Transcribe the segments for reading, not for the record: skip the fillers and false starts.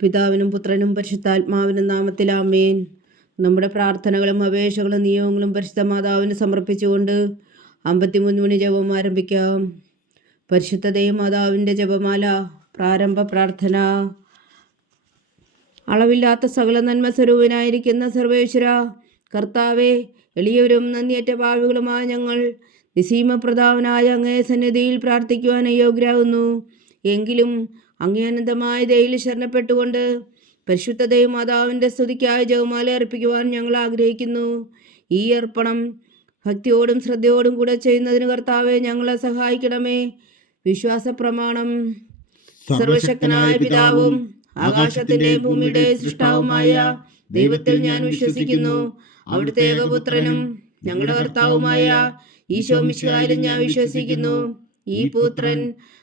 പിതാവിനും പുത്രനും പരിശുദ്ധാത്മാവിനും നാമത്തിൽ ആമേൻ. നമ്മുടെ പ്രാർത്ഥനകളും അപേക്ഷകളും നിയോഗങ്ങളും പരിശുദ്ധ മാതാവിന് സമർപ്പിച്ചുകൊണ്ട് 53 മണി ജപം ആരംഭിക്കാം. പരിശുദ്ധ മാതാവിൻ്റെ ജപമാല. പ്രാരംഭ പ്രാർത്ഥന. അളവില്ലാത്ത സകല നന്മ സ്വരൂപനായിരിക്കുന്ന സർവേശ്വര കർത്താവെ, എളിയവരും നന്ദിയേറ്റ പാവികളുമായ ഞങ്ങൾ നിസീമപ്രതാവനായ അങ്ങേ സന്നിധിയിൽ പ്രാർത്ഥിക്കുവാൻ അയോഗ്യരാകുന്നു. എങ്കിലും അങ്ങേ അനന്തമായ ദയയിൽ ശരണപ്പെട്ടുകൊണ്ട് പരിശുദ്ധ മാതാവിൻ്റെ സ്തുതിക്കായി ജപമാല അർപ്പിക്കുവാൻ ഞങ്ങൾ ആഗ്രഹിക്കുന്നു. ഈ അർപ്പണം ഭക്തിയോടും ശ്രദ്ധയോടും കൂടെ ചെയ്യുന്നതിന് കർത്താവെ ഞങ്ങളെ സഹായിക്കണമേ. വിശ്വാസ പ്രമാണം. സർവശക്തനായ പിതാവും ആകാശത്തിന്റെ ഭൂമിയുടെ സൃഷ്ടാവുമായ ദൈവത്തിൽ ഞാൻ വിശ്വസിക്കുന്നു. അവിടുത്തെ ഏകപുത്രനും ഞങ്ങളുടെ കർത്താവുമായ ഈശോ മിശിഹായിലും ഞാൻ വിശ്വസിക്കുന്നു. ഈ പുത്രൻ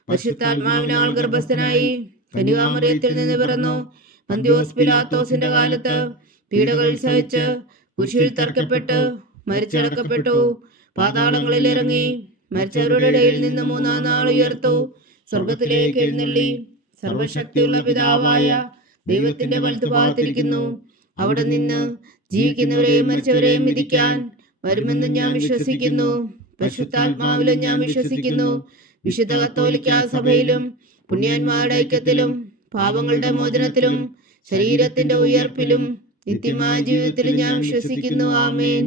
പരിശുദ്ധാത്മാവിനാൽ ഗർഭസ്ഥനായി കന്യകാമറിയത്തിൽ നിന്ന് പിറന്നു. പന്തിയോസ് പിലാത്തോസിന്റെ കാലത്ത് പീഡകൾ സഹിച്ച് കുരിശിൽ തറക്കപ്പെട്ട് മരിച്ചടക്കപ്പെട്ടു. പാതാളങ്ങളിൽ ഇറങ്ങി മരിച്ചവരുടെ ഇടയിൽ നിന്ന് 3-ാം നാൾ ഉയർത്തു. സ്വർഗത്തിലേക്ക് എഴുന്നള്ളി സർവശക്തിയുള്ള പിതാവായ ദൈവത്തിന്റെ വലത്തുഭാഗത്തിരിക്കുന്നു. അവിടെ നിന്ന് ജീവിക്കുന്നവരെയും മരിച്ചവരെയും വിധിക്കാൻ വരുമെന്ന് ഞാൻ വിശ്വസിക്കുന്നു. പരിശുദ്ധാത്മാവിലും ഞാൻ വിശ്വസിക്കുന്നു. വിശുദ്ധ കത്തോലിക്കാ സഭയിലും പുണ്യന്മാരുടെ ഐക്യത്തിലും പാപങ്ങളുടെ മോചനത്തിലും ശരീരത്തിന്റെ ഉയർപ്പിലും നിത്യമായ ജീവിതത്തിലും ഞാൻ വിശ്വസിക്കുന്നു. ആമേൻ.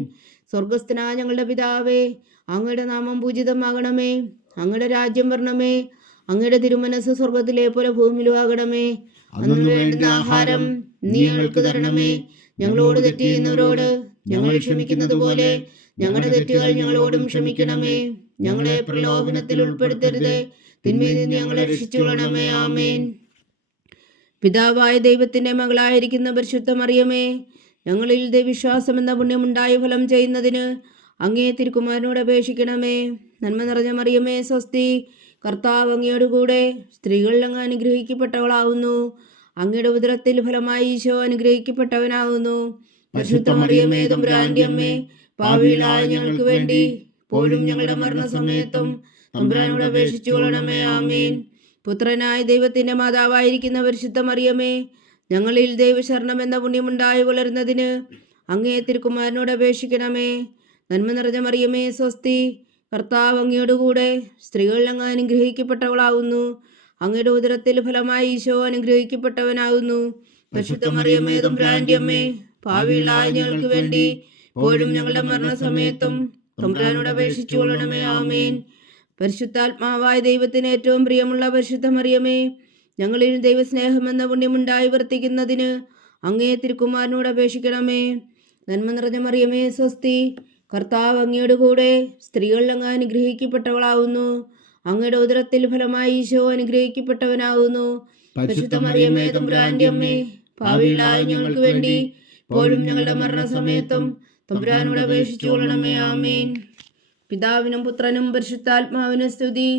സ്വർഗസ്ഥനായ ഞങ്ങളുടെ പിതാവേ, അങ്ങയുടെ നാമം പൂജിതമാകണമേ. അങ്ങയുടെ രാജ്യം വരണമേ. അങ്ങയുടെ തിരുമനസ് സ്വർഗത്തിലെ പോലെ ഭൂമിയിലും ആകണമേ. അന്ന് വേണ്ടുന്ന ആഹാരം നീ ഞങ്ങൾക്ക് തരണമേ. ഞങ്ങളോട് തെറ്റ് ചെയ്യുന്നവരോട് ഞങ്ങൾ ക്ഷമിക്കുന്നത് പോലെ ഞങ്ങളുടെ തെറ്റുകൾ ഞങ്ങളോടും ക്ഷമിക്കണമേ. ഞങ്ങളെ പ്രലോഭനത്തിൽ ഉൾപ്പെടുത്തരുത്, തിന്മയിൽ നിന്ന് ഞങ്ങളെ രക്ഷിച്ചുകൊള്ളണമേ. ആമേൻ. പിതാവായ ദൈവത്തിന്റെ മകളായിരിക്കുന്ന പരിശുദ്ധ മറിയമേ, ഞങ്ങളിൽ ദൈവവിശ്വാസം എന്ന പുണ്യമുണ്ടായി ഫലം ചെയ്യുന്നതിന് അങ്ങേ തിരുക്കുമാരനോട് അപേക്ഷിക്കണമേ. നന്മ നിറഞ്ഞ മറിയമേ സ്വസ്തി, കർത്താവ് അങ്ങയോടുകൂടെ സ്ത്രീകളിൽ അങ്ങ് അനുഗ്രഹിക്കപ്പെട്ടവളാവുന്നു. അങ്ങയുടെ ഉദരത്തിൽ ഫലമായി ഈശോ അനുഗ്രഹിക്കപ്പെട്ടവനാകുന്നു. പരിശുദ്ധ മറിയമേ തമ്പുരാന്റെ അമ്മേ, പാപികളായ ഞങ്ങൾക്ക് വേണ്ടി ഇപ്പോഴും ഞങ്ങളുടെ മരണസമയത്തും തമ്പുരാനോട് അപേക്ഷിച്ചു കൊള്ളണമേ. ആമേൻ. പുത്രനായ ദൈവത്തിന്റെ മാതാവായിരിക്കുന്ന പരിശുദ്ധ മറിയമേ, ഞങ്ങളിൽ ദൈവശരണം എന്ന പുണ്യമുണ്ടായി വളരുന്നതിന് അങ്ങേ തിരുക്കുമാരനോട് അപേക്ഷിക്കണമേ. നന്മ നിറഞ്ഞ മറിയമേ സ്വസ്തി, കർത്താവ് അങ്ങയോടുകൂടെ സ്ത്രീകളിൽ അങ്ങ് അനുഗ്രഹിക്കപ്പെട്ടവളാകുന്നു. അങ്ങയുടെ ഉദരത്തിൽ ഫലമായി ഈശോ അനുഗ്രഹിക്കപ്പെട്ടവനാകുന്നു. പരിശുദ്ധ മറിയമേ തമ്പുരാന്റെ അമ്മേ, പാപികളായ ഞങ്ങൾക്ക് വേണ്ടി ഇപ്പോഴും ഞങ്ങളുടെ മരണസമയത്തും തമ്പുരാനോട് അപേക്ഷിച്ചു കൊള്ളണമേ. ആമേൻ. പരിശുദ്ധാത്മാവായ ദൈവത്തിന് ഏറ്റവും പ്രിയമുള്ള പരിശുദ്ധ മറിയമേ, ഞങ്ങളിൽ ദൈവസ്നേഹം എന്ന പുണ്യമുണ്ടായി വർത്തിക്കുന്നതിന് അങ്ങേ തിരുക്കുമാരനോട് അപേക്ഷിക്കണമേ. നന്മ നിറഞ്ഞ മറിയമേ സ്വസ്തി, കർത്താവ് അങ്ങയോടുകൂടെ സ്ത്രീകളിൽ അങ്ങ് അനുഗ്രഹിക്കപ്പെട്ടവളാവുന്നു. അങ്ങയുടെ ഉദരത്തിൽ ഫലമായി ഈശോ അനുഗ്രഹിക്കപ്പെട്ടവനാകുന്നു. പരിശുദ്ധ മറിയമേ തമ്പുരാന്റെ അമ്മേ, പാപികളായ ഞങ്ങൾക്ക് വേണ്ടി ഇപ്പോഴും ഞങ്ങളുടെ മരണസമയത്തും തമ്പുരാനോട് അപേക്ഷിച്ചു കൊള്ളണമേ. ആമേൻ. പിതാവിനും പുത്രനും പരിശുദ്ധാത്മാവിനും സ്തുതി,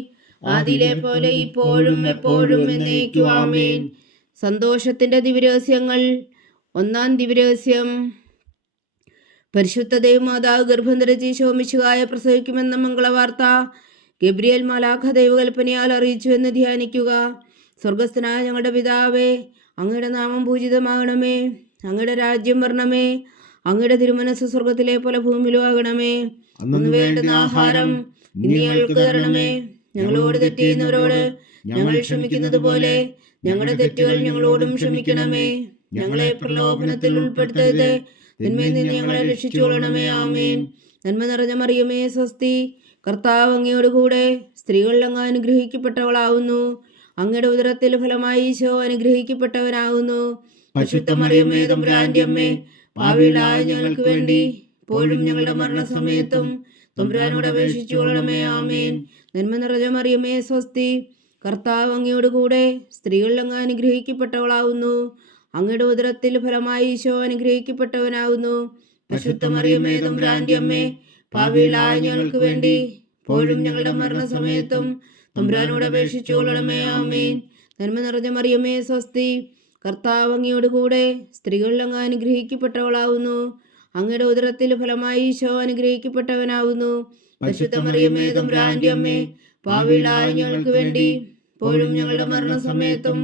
ആദിയിലെ പോലെ ഇപ്പോഴും എപ്പോഴും എന്നേക്കും. ആമേൻ. സന്തോഷത്തിന്റെ ദിവ്യരഹസ്യങ്ങൾ. 1-ാം ദിവ്യരഹസ്യം. പരിശുദ്ധ ദൈവമാതാവ് ഗർഭം ധരിച്ച് ഈശോ മിശിഹായെ പ്രസവിക്കുമെന്ന മംഗളവാർത്ത ഗബ്രിയേൽ മാലാഖ ദൈവകൽപ്പനയാൽ അറിയിച്ചു എന്ന് ധ്യാനിക്കുക. സ്വർഗസ്ഥനായ ഞങ്ങളുടെ പിതാവേ, അങ്ങയുടെ നാമം പൂജിതമാകണമേ. അങ്ങയുടെ രാജ്യം വരണമേ. അങ്ങയുടെ തിരുമനസ് സ്വർഗത്തിലെ പോലെ ഭൂമിയിലും ആകണമേ. അന്ന് വേണ്ടുന്ന ആഹാരം ഇനി ഞങ്ങൾക്ക് തരണമേ. ഞങ്ങളോട് തെറ്റ് ചെയ്യുന്നവരോട് ഞങ്ങൾ ക്ഷമിക്കുന്നത് പോലെ ഞങ്ങളുടെ തെറ്റുകൾ ഞങ്ങളോടും ക്ഷമിക്കണമേ. ഞങ്ങളെ പ്രലോഭനത്തിൽ ഉൾപ്പെടുത്തരുത്, തിന്മയിൽ നിന്ന് ഞങ്ങളെ രക്ഷിച്ചുകൊള്ളണമേ. ആമേൻ. നന്മ നിറഞ്ഞ മറിയമേ സ്വസ്തി, കർത്താവ് അങ്ങയോടുകൂടെ സ്ത്രീകളിൽ അങ്ങ് അനുഗ്രഹിക്കപ്പെട്ടവളാവുന്നു. അങ്ങയുടെ ഉദരത്തിൽ ഫലമായി ഈശോ അനുഗ്രഹിക്കപ്പെട്ടവനാകുന്നു. പരിശുദ്ധ മറിയമേ തമ്പുരാന്റെ അമ്മേ, പാപികളായ ഞങ്ങൾക്ക് വേണ്ടി ഇപ്പോഴും ഞങ്ങളുടെ മരണസമയത്തും തമ്പുരാനോട് അപേക്ഷിച്ചു കൊള്ളണമേ. ആമേൻ. നന്മ നിറഞ്ഞ മറിയമേ സ്വസ്തി, കർത്താവ് അങ്ങയോടുകൂടെ സ്ത്രീകളിൽ അങ്ങ് അനുഗ്രഹിക്കപ്പെട്ടവളാവുന്നു. അങ്ങയുടെ ഉദരത്തിൽ ഫലമായി ഈശോ അനുഗ്രഹിക്കപ്പെട്ടവനാകുന്നു. പരിശുദ്ധ മറിയമേ തമ്പുരാന്റെ അമ്മേ, പാപികളായ ഞങ്ങൾക്ക് വേണ്ടി ഇപ്പോഴും ഞങ്ങളുടെ മരണസമയത്തും തമ്പുരാനോട് അപേക്ഷിച്ചു കൊള്ളണമേ. ആമേൻ. നന്മ നിറഞ്ഞ മറിയമേ സ്വസ്തി, കർത്താവ് അങ്ങയോടുകൂടെ സ്ത്രീകളിൽ അങ്ങ് അനുഗ്രഹിക്കപ്പെട്ടവളാവുന്നു. അങ്ങയുടെ ഉദരത്തിൽ ഫലമായി ഈശോ അനുഗ്രഹിക്കപ്പെട്ടവനാകുന്നു. പരിശുദ്ധ മറിയമേ തമ്പുരാന്റെ അമ്മേ, പാപികളായ ഞങ്ങൾക്ക് വേണ്ടി ഇപ്പോഴും ഞങ്ങളുടെ മരണസമയത്തും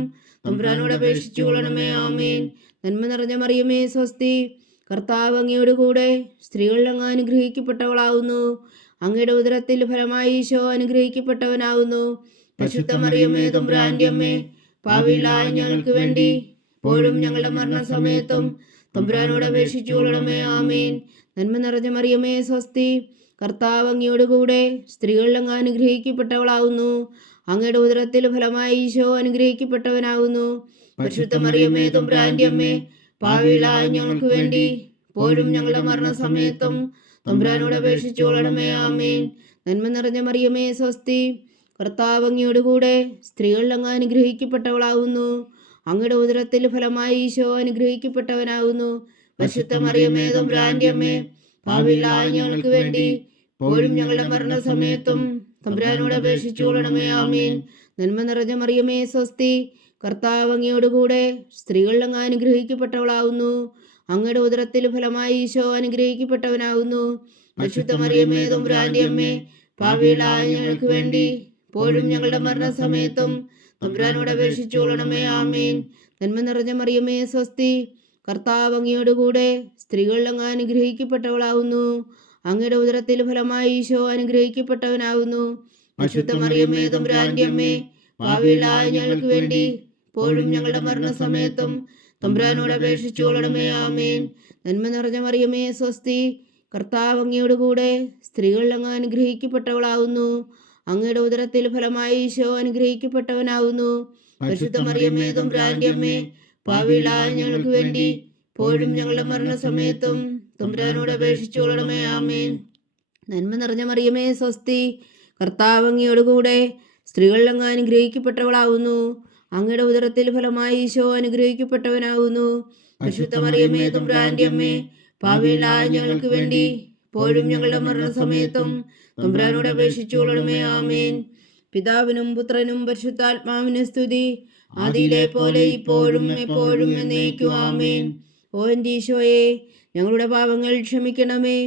തമ്പുരാനോട് അപേക്ഷിച്ചു കൊള്ളണമേ. ആമേൻ. നന്മ നിറഞ്ഞ മറിയമേ സ്വസ്തി, കർത്താവ് അങ്ങയോട് കൂടെ സ്ത്രീകളിൽ അങ്ങ് അനുഗ്രഹിക്കപ്പെട്ടവളാവുന്നു. അങ്ങയുടെ ഉദരത്തിൽ ഫലമായി ഈശോ അനുഗ്രഹിക്കപ്പെട്ടവനാകുന്നു. പരിശുദ്ധ മറിയമേ തമ്പുരാന്റെ അമ്മേ, പാപികളായ ഞങ്ങൾക്ക് വേണ്ടി ഇപ്പോഴും ഞങ്ങളുടെ മരണസമയത്തും തമ്പുരാനോട് അപേക്ഷിച്ചു കൊള്ളണമേ. ആമേൻ. നന്മ നിറഞ്ഞ മറിയമേ സ്വസ്തി, കർത്താവ് അങ്ങയോട് കൂടെ സ്ത്രീകളിൽ അങ്ങ് അനുഗ്രഹിക്കപ്പെട്ടവളാവുന്നു. അങ്ങയുടെ ഉദരത്തിൽ ഫലമായി ഈശോ അനുഗ്രഹിക്കപ്പെട്ടവനാകുന്നു. പരിശുദ്ധ മറിയമേ തമ്പുരാന്റെ അമ്മേ, പാപികളായ ഞങ്ങൾക്ക് വേണ്ടി ഇപ്പോഴും ഞങ്ങളുടെ മരണസമയത്തും തമ്പുരാനോട് അപേക്ഷിച്ചു കൊള്ളണമേ. ആമേൻ. നന്മ നിറഞ്ഞ മറിയമേ സ്വസ്തി, കർത്താവ് അങ്ങയോട് കൂടെ സ്ത്രീകളിൽ അങ്ങ് അനുഗ്രഹിക്കപ്പെട്ടവളാകുന്നു. അങ്ങയുടെ ഉദരത്തിൽ ഫലമായി ഈശോ അനുഗ്രഹിക്കപ്പെട്ടവനാകുന്നു. പരിശുദ്ധ മറിയമേ തമ്പുരാന്റെ അമ്മേ, പാപികളായ ഞങ്ങൾക്ക് വേണ്ടി ഇപ്പോഴും ഞങ്ങളുടെ മരണസമയത്തും തമ്പുരാനോട് അപേക്ഷിച്ചു കൊള്ളണമേ. ആമേൻ. നന്മ നിറഞ്ഞ മറിയമേ സ്വസ്തി, കർത്താവ് അങ്ങയോട് കൂടെ സ്ത്രീകളിൽ അങ്ങ് അനുഗ്രഹിക്കപ്പെട്ടവളാകുന്നു. അങ്ങയുടെ ഉദരത്തിൽ ഫലമായി ഈശോ അനുഗ്രഹിക്കപ്പെട്ടവനാകുന്നു. പരിശുദ്ധ മറിയമേ തമ്പുരാന്റെ അമ്മേ, പാപികളായ ഞങ്ങൾക്ക് വേണ്ടി ഇപ്പോഴും ഞങ്ങളുടെ മരണസമയത്തും തമ്പുരാനോട് അപേക്ഷിച്ചു കൊള്ളണമേ. ആമേൻ. നന്മ നിറഞ്ഞ മറിയമേ സ്വസ്തി, കർത്താവ് അങ്ങയോട് കൂടെ സ്ത്രീകളിൽ അങ്ങ് അനുഗ്രഹിക്കപ്പെട്ടവളാകുന്നു. അങ്ങയുടെ ഉദരത്തിൽ ഫലമായി ഈശോ അനുഗ്രഹിക്കപ്പെട്ടവനാകുന്നു. പരിശുദ്ധ മറിയമേ തമ്പുരാന്റെ അമ്മേ, പാപികളായ ഞങ്ങൾക്ക് വേണ്ടി ഇപ്പോഴും ഞങ്ങളുടെ മരണസമയത്തും തമ്പുരാനോട് അപേക്ഷിച്ചു കൊള്ളണമേ. ആമേൻ. നന്മ നിറഞ്ഞ മറിയമേ സ്വസ്തി, കർത്താവ് അങ്ങയോട് കൂടെ സ്ത്രീകളിൽ അങ്ങ് അനുഗ്രഹിക്കപ്പെട്ടവളാകുന്നു. അങ്ങയുടെ ഉദരത്തിൽ ഫലമായി ഈശോ അനുഗ്രഹിക്കപ്പെട്ടവനാകുന്നു. പരിശുദ്ധ മറിയമേ തമ്പുരാന്റെ അമ്മേ, പാപികളായ ഞങ്ങൾക്ക് വേണ്ടി ഇപ്പോഴും ഞങ്ങളുടെ മരണസമയത്തും തമ്പുരാനോട് അപേക്ഷിച്ചു കൊള്ളണമേ. ആമേൻ. നന്മ നിറഞ്ഞ മറിയമേ സ്വസ്തി, കർത്താവ് അങ്ങയോട് കൂടെ സ്ത്രീകളിൽ അങ്ങ് അനുഗ്രഹിക്കപ്പെട്ടവളാകുന്നു. അങ്ങയുടെ ഉദരത്തിൽ ഫലമായി ഈശോ അനുഗ്രഹിക്കപ്പെട്ടവനാകുന്നു. പരിശുദ്ധ മറിയമേ തമ്പുരാന്റെ അമ്മേ, പാപികളായ ഞങ്ങൾക്ക് വേണ്ടി ഇപ്പോഴും ഞങ്ങളുടെ മരണസമയത്തും തമ്പുരാനോട് അപേക്ഷിച്ചു കൊള്ളണമേ. ആമേൻ. പിതാവിനും പുത്രനും പരിശുദ്ധാത്മാവിനും സ്തുതി, ആദിയിലെ പോലെ ഇപ്പോഴും എപ്പോഴും എന്നേക്കും. ആമേൻ. ഓ എൻ്റെ ഈശോയെ, ഞങ്ങളുടെ പാപങ്ങൾ ക്ഷമിക്കണമേ.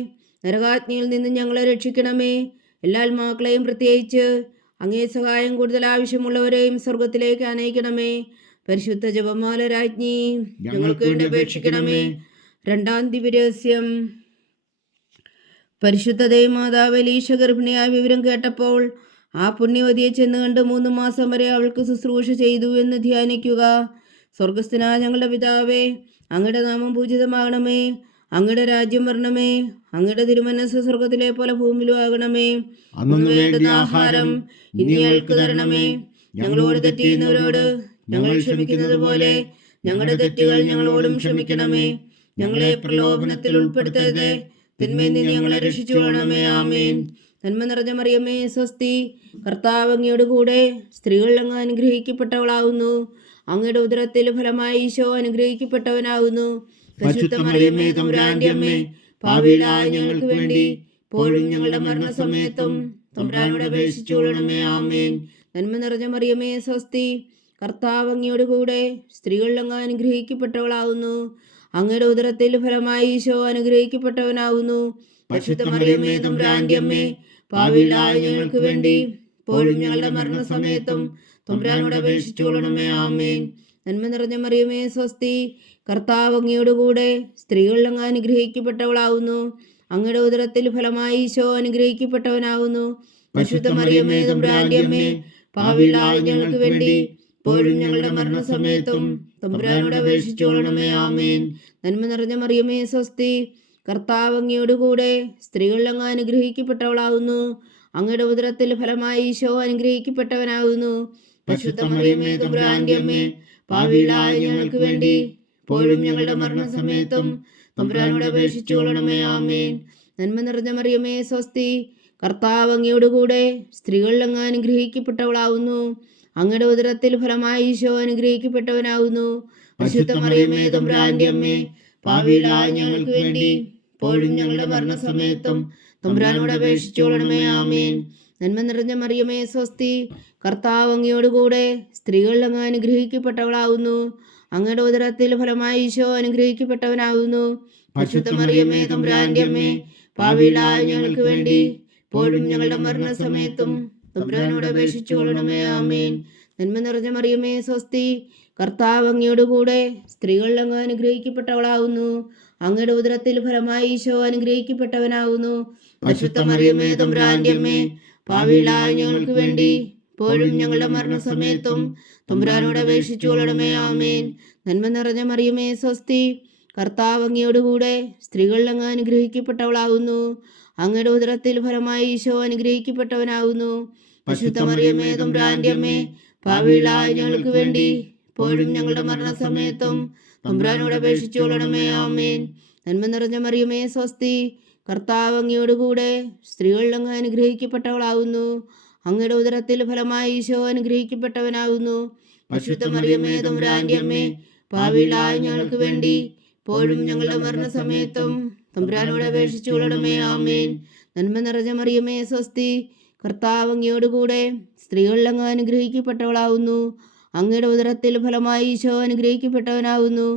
നരകാഗ്നിയിൽ നിന്ന് ഞങ്ങളെ രക്ഷിക്കണമേ. എല്ലാ ആത്മാക്കളെയും പ്രത്യേകിച്ച് അങ്ങേ സഹായം കൂടുതൽ ആവശ്യമുള്ളവരെയും സ്വർഗത്തിലേക്ക് അനയിക്കണമേ. പരിശുദ്ധ ജപമാല രാജ്ഞി, ഞങ്ങൾക്ക് വേണ്ടി അപേക്ഷിക്കണമേ. രണ്ടാം ദിവ്യരഹസ്യം. പരിശുദ്ധ ദൈവമാതാവ് എലീശ ഗർഭിണിയായ വിവരം കേട്ടപ്പോൾ ആ പുണ്യവതിയെ ചെന്ന് കണ്ട് 3 മാസം വരെ അവൾക്ക് ശുശ്രൂഷ ചെയ്തു എന്ന് ധ്യാനിക്കുക. സ്വർഗസ്ഥനായ ഞങ്ങളുടെ പിതാവേ, അങ്ങയുടെ നാമം പൂജിതമാകണമേ. അങ്ങയുടെ രാജ്യം വരണമേ. അങ്ങയുടെ തിരുമനസ്സ് സ്വർഗത്തിലെ പോലെ ഭൂമിയിലും ആകണമേ. അന്ന് വേണ്ടുന്ന ആഹാരം ഇനി ഞങ്ങൾക്ക് തരണമേ. ഞങ്ങളോട് തെറ്റ് ചെയ്യുന്നവരോട് ഞങ്ങൾ ക്ഷമിക്കുന്നത് പോലെ ഞങ്ങളുടെ തെറ്റുകൾ ഞങ്ങളോടും ക്ഷമിക്കണമേ. ഞങ്ങളെ പ്രലോഭനത്തിൽ ഉൾപ്പെടുത്തരുത്, തിന്മയിൽ നിന്ന് ഞങ്ങളെ രക്ഷിച്ചു കൊള്ളണമേ. ആമേൻ. നന്മ നിറഞ്ഞ മറിയമേ സ്വസ്തി, കർത്താവ് അങ്ങയോട് കൂടെ സ്ത്രീകളിൽ അങ്ങ് അനുഗ്രഹിക്കപ്പെട്ടവളാകുന്നു. അങ്ങയുടെ ഉദരത്തിൽ ഫലമായി ഈശോ അനുഗ്രഹിക്കപ്പെട്ടവനാകുന്നു. പരിശുദ്ധ മറിയമേ തമ്പുരാന്റെ അമ്മേ, പാപികളായ ഞങ്ങൾക്ക് വേണ്ടി ഇപ്പോഴും ഞങ്ങളുടെ മരണസമയത്തും തമ്പുരാനോട് അപേക്ഷിച്ചു കൊള്ളണമേ. ആമേൻ. നന്മ നിറഞ്ഞ മറിയമേ സ്വസ്തി, കർത്താവ് അങ്ങയോട് കൂടെ സ്ത്രീകളിൽ അങ്ങ് അനുഗ്രഹിക്കപ്പെട്ടവളാകുന്നു. അങ്ങയുടെ ഉദരത്തിൽ ഫലമായി ഈശോ അനുഗ്രഹിക്കപ്പെട്ടവനാകുന്നു. പരിശുദ്ധ മറിയമേ തമ്പുരാന്റെ അമ്മേ, പാപികളായ ഞങ്ങൾക്ക് വേണ്ടി ഇപ്പോഴും ഞങ്ങളുടെ മരണസമയത്തും തമ്പുരാനോട് അപേക്ഷിച്ചു കൊള്ളണമേ. ആമേൻ. നന്മ നിറഞ്ഞ മറിയമേ സ്വസ്തി, കർത്താവ് അങ്ങയോട് കൂടെ സ്ത്രീകളിൽ അങ്ങ് അനുഗ്രഹിക്കപ്പെട്ടവളാകുന്നു. അങ്ങയുടെ ഉദരത്തിൽ ഫലമായി ഈശോ അനുഗ്രഹിക്കപ്പെട്ടവനാകുന്നു. പരിശുദ്ധ മറിയമേ തമ്പുരാന്റെ അമ്മേ, പാപികളായ ഞങ്ങൾക്ക് വേണ്ടി ഇപ്പോഴും ഞങ്ങളുടെ മരണസമയത്തും തമ്പുരാനോട് അപേക്ഷിച്ചു കൊള്ളണമേ. ആമേൻ. നന്മ നിറഞ്ഞ മറിയമേ സ്വസ്തി, കർത്താവ് അങ്ങയോട് കൂടെ സ്ത്രീകളിൽ അങ്ങ് അനുഗ്രഹിക്കപ്പെട്ടവളാകുന്നു. അങ്ങയുടെ ഉദരത്തിൽ ഫലമായി ഈശോ അനുഗ്രഹിക്കപ്പെട്ടവനാകുന്നു. പരിശുദ്ധ മറിയമേ തമ്പുരാന്റെ അമ്മേ, പാപികളായ ഞങ്ങൾക്ക് വേണ്ടി ഇപ്പോഴും ഞങ്ങളുടെ മരണസമയത്തും തമ്പുരാനോട് അപേക്ഷിച്ചു കൊള്ളണമേ. ആമേൻ. നന്മ നിറഞ്ഞ മറിയമേ സ്വസ്തി, കർത്താവ് അങ്ങയോട് കൂടെ സ്ത്രീകളിൽ അങ്ങ് അനുഗ്രഹിക്കപ്പെട്ടവളാകുന്നു. അങ്ങയുടെ ഉദരത്തിൽ ഫലമായി ഈശോ അനുഗ്രഹിക്കപ്പെട്ടവനാകുന്നു. പരിശുദ്ധ മറിയമേ തമ്പുരാന്റെ അമ്മേ, പാപികളായ ഞങ്ങൾക്ക് വേണ്ടി ഇപ്പോഴും ഞങ്ങളുടെ മരണസമയത്തും തമ്പുരാനോട് അപേക്ഷിച്ചു കൊള്ളണമേ. ആമേൻ. നന്മ നിറഞ്ഞ മറിയമേ സ്വസ്തി, കർത്താവ് അങ്ങയോട് കൂടെ സ്ത്രീകളിൽ അങ്ങ് അനുഗ്രഹിക്കപ്പെട്ടവളാകുന്നു. അങ്ങയുടെ ഉദരത്തിൽ ഫലമായി ഈശോ അനുഗ്രഹിക്കപ്പെട്ടവനാകുന്നു. പരിശുദ്ധ മറിയമേ തമ്പുരാന്റെ അമ്മേ, പാപികളായ ഞങ്ങൾക്ക് വേണ്ടി ഇപ്പോഴും ഞങ്ങളുടെ മരണസമയത്തും തമ്പുരാനോട് അപേക്ഷിച്ചു കൊള്ളണമേ. ആമേൻ. നന്മ നിറഞ്ഞ മറിയമേ സ്വസ്തി, കർത്താവ് അങ്ങയോടുകൂടെ സ്ത്രീകൾ അങ്ങ് അനുഗ്രഹിക്കപ്പെട്ടവളാവുന്നു. അങ്ങയുടെ ഉദരത്തിൽ ഫലമായി ഈശോ അനുഗ്രഹിക്കപ്പെട്ടവനാകുന്നു. പരിശുദ്ധ മറിയമേ തമ്പുരാന്റെ അമ്മേ, പാപികളായ ഞങ്ങൾക്ക് വേണ്ടി ഇപ്പോഴും ഞങ്ങളുടെ മരണസമയത്തും തമ്പുരാനോട് അപേക്ഷിച്ചു കൊള്ളണമേ. ആമേൻ. നന്മ നിറഞ്ഞ മറിയമേ സ്വസ്തി, കർത്താവ് അങ്ങയോടുകൂടെ സ്ത്രീകൾ അങ്ങ് അനുഗ്രഹിക്കപ്പെട്ടവളാകുന്നു. അങ്ങയുടെ ഉദരത്തിൽ ഫലമായി ഈശോ അനുഗ്രഹിക്കപ്പെട്ടവനാകുന്നു. പരിശുദ്ധ മറിയമേ തമ്പുരാന്റെ അമ്മേ, പാപികളായ ഞങ്ങൾക്ക് വേണ്ടി ഇപ്പോഴും ഞങ്ങളുടെ മരണസമയത്തും തമ്പുരാനോട് അപേക്ഷിച്ചു കൊള്ളണമേ. ആമേൻ. നന്മ നിറഞ്ഞ മറിയമേ സ്വസ്തി, കർത്താവ് അങ്ങയോടുകൂടെ സ്ത്രീകൾ അങ്ങ് അനുഗ്രഹിക്കപ്പെട്ടവളാകുന്നു. അങ്ങയുടെ ഉദരത്തിൽ ഫലമായി ഈശോ അനുഗ്രഹിക്കപ്പെട്ടവനാകുന്നു. പരിശുദ്ധ മറിയമേ തമ്പുരാന്റെ അമ്മേ, പാപികളായ ഞങ്ങൾക്ക് വേണ്ടി ഇപ്പോഴും ഞങ്ങളുടെ മരണസമയത്തും തമ്പുരാനോട് അപേക്ഷിച്ചു കൊള്ളണമേ. ആമേൻ. നന്മ നിറഞ്ഞ മറിയമേ സ്വസ്തി, കർത്താവ് അങ്ങയോടുകൂടെ സ്ത്രീകൾ അങ്ങ് അനുഗ്രഹിക്കപ്പെട്ടവളാകുന്നു. അങ്ങയുടെ ഉദരത്തിൽ ഫലമായി ഈശോ അനുഗ്രഹിക്കപ്പെട്ടവനാകുന്നു.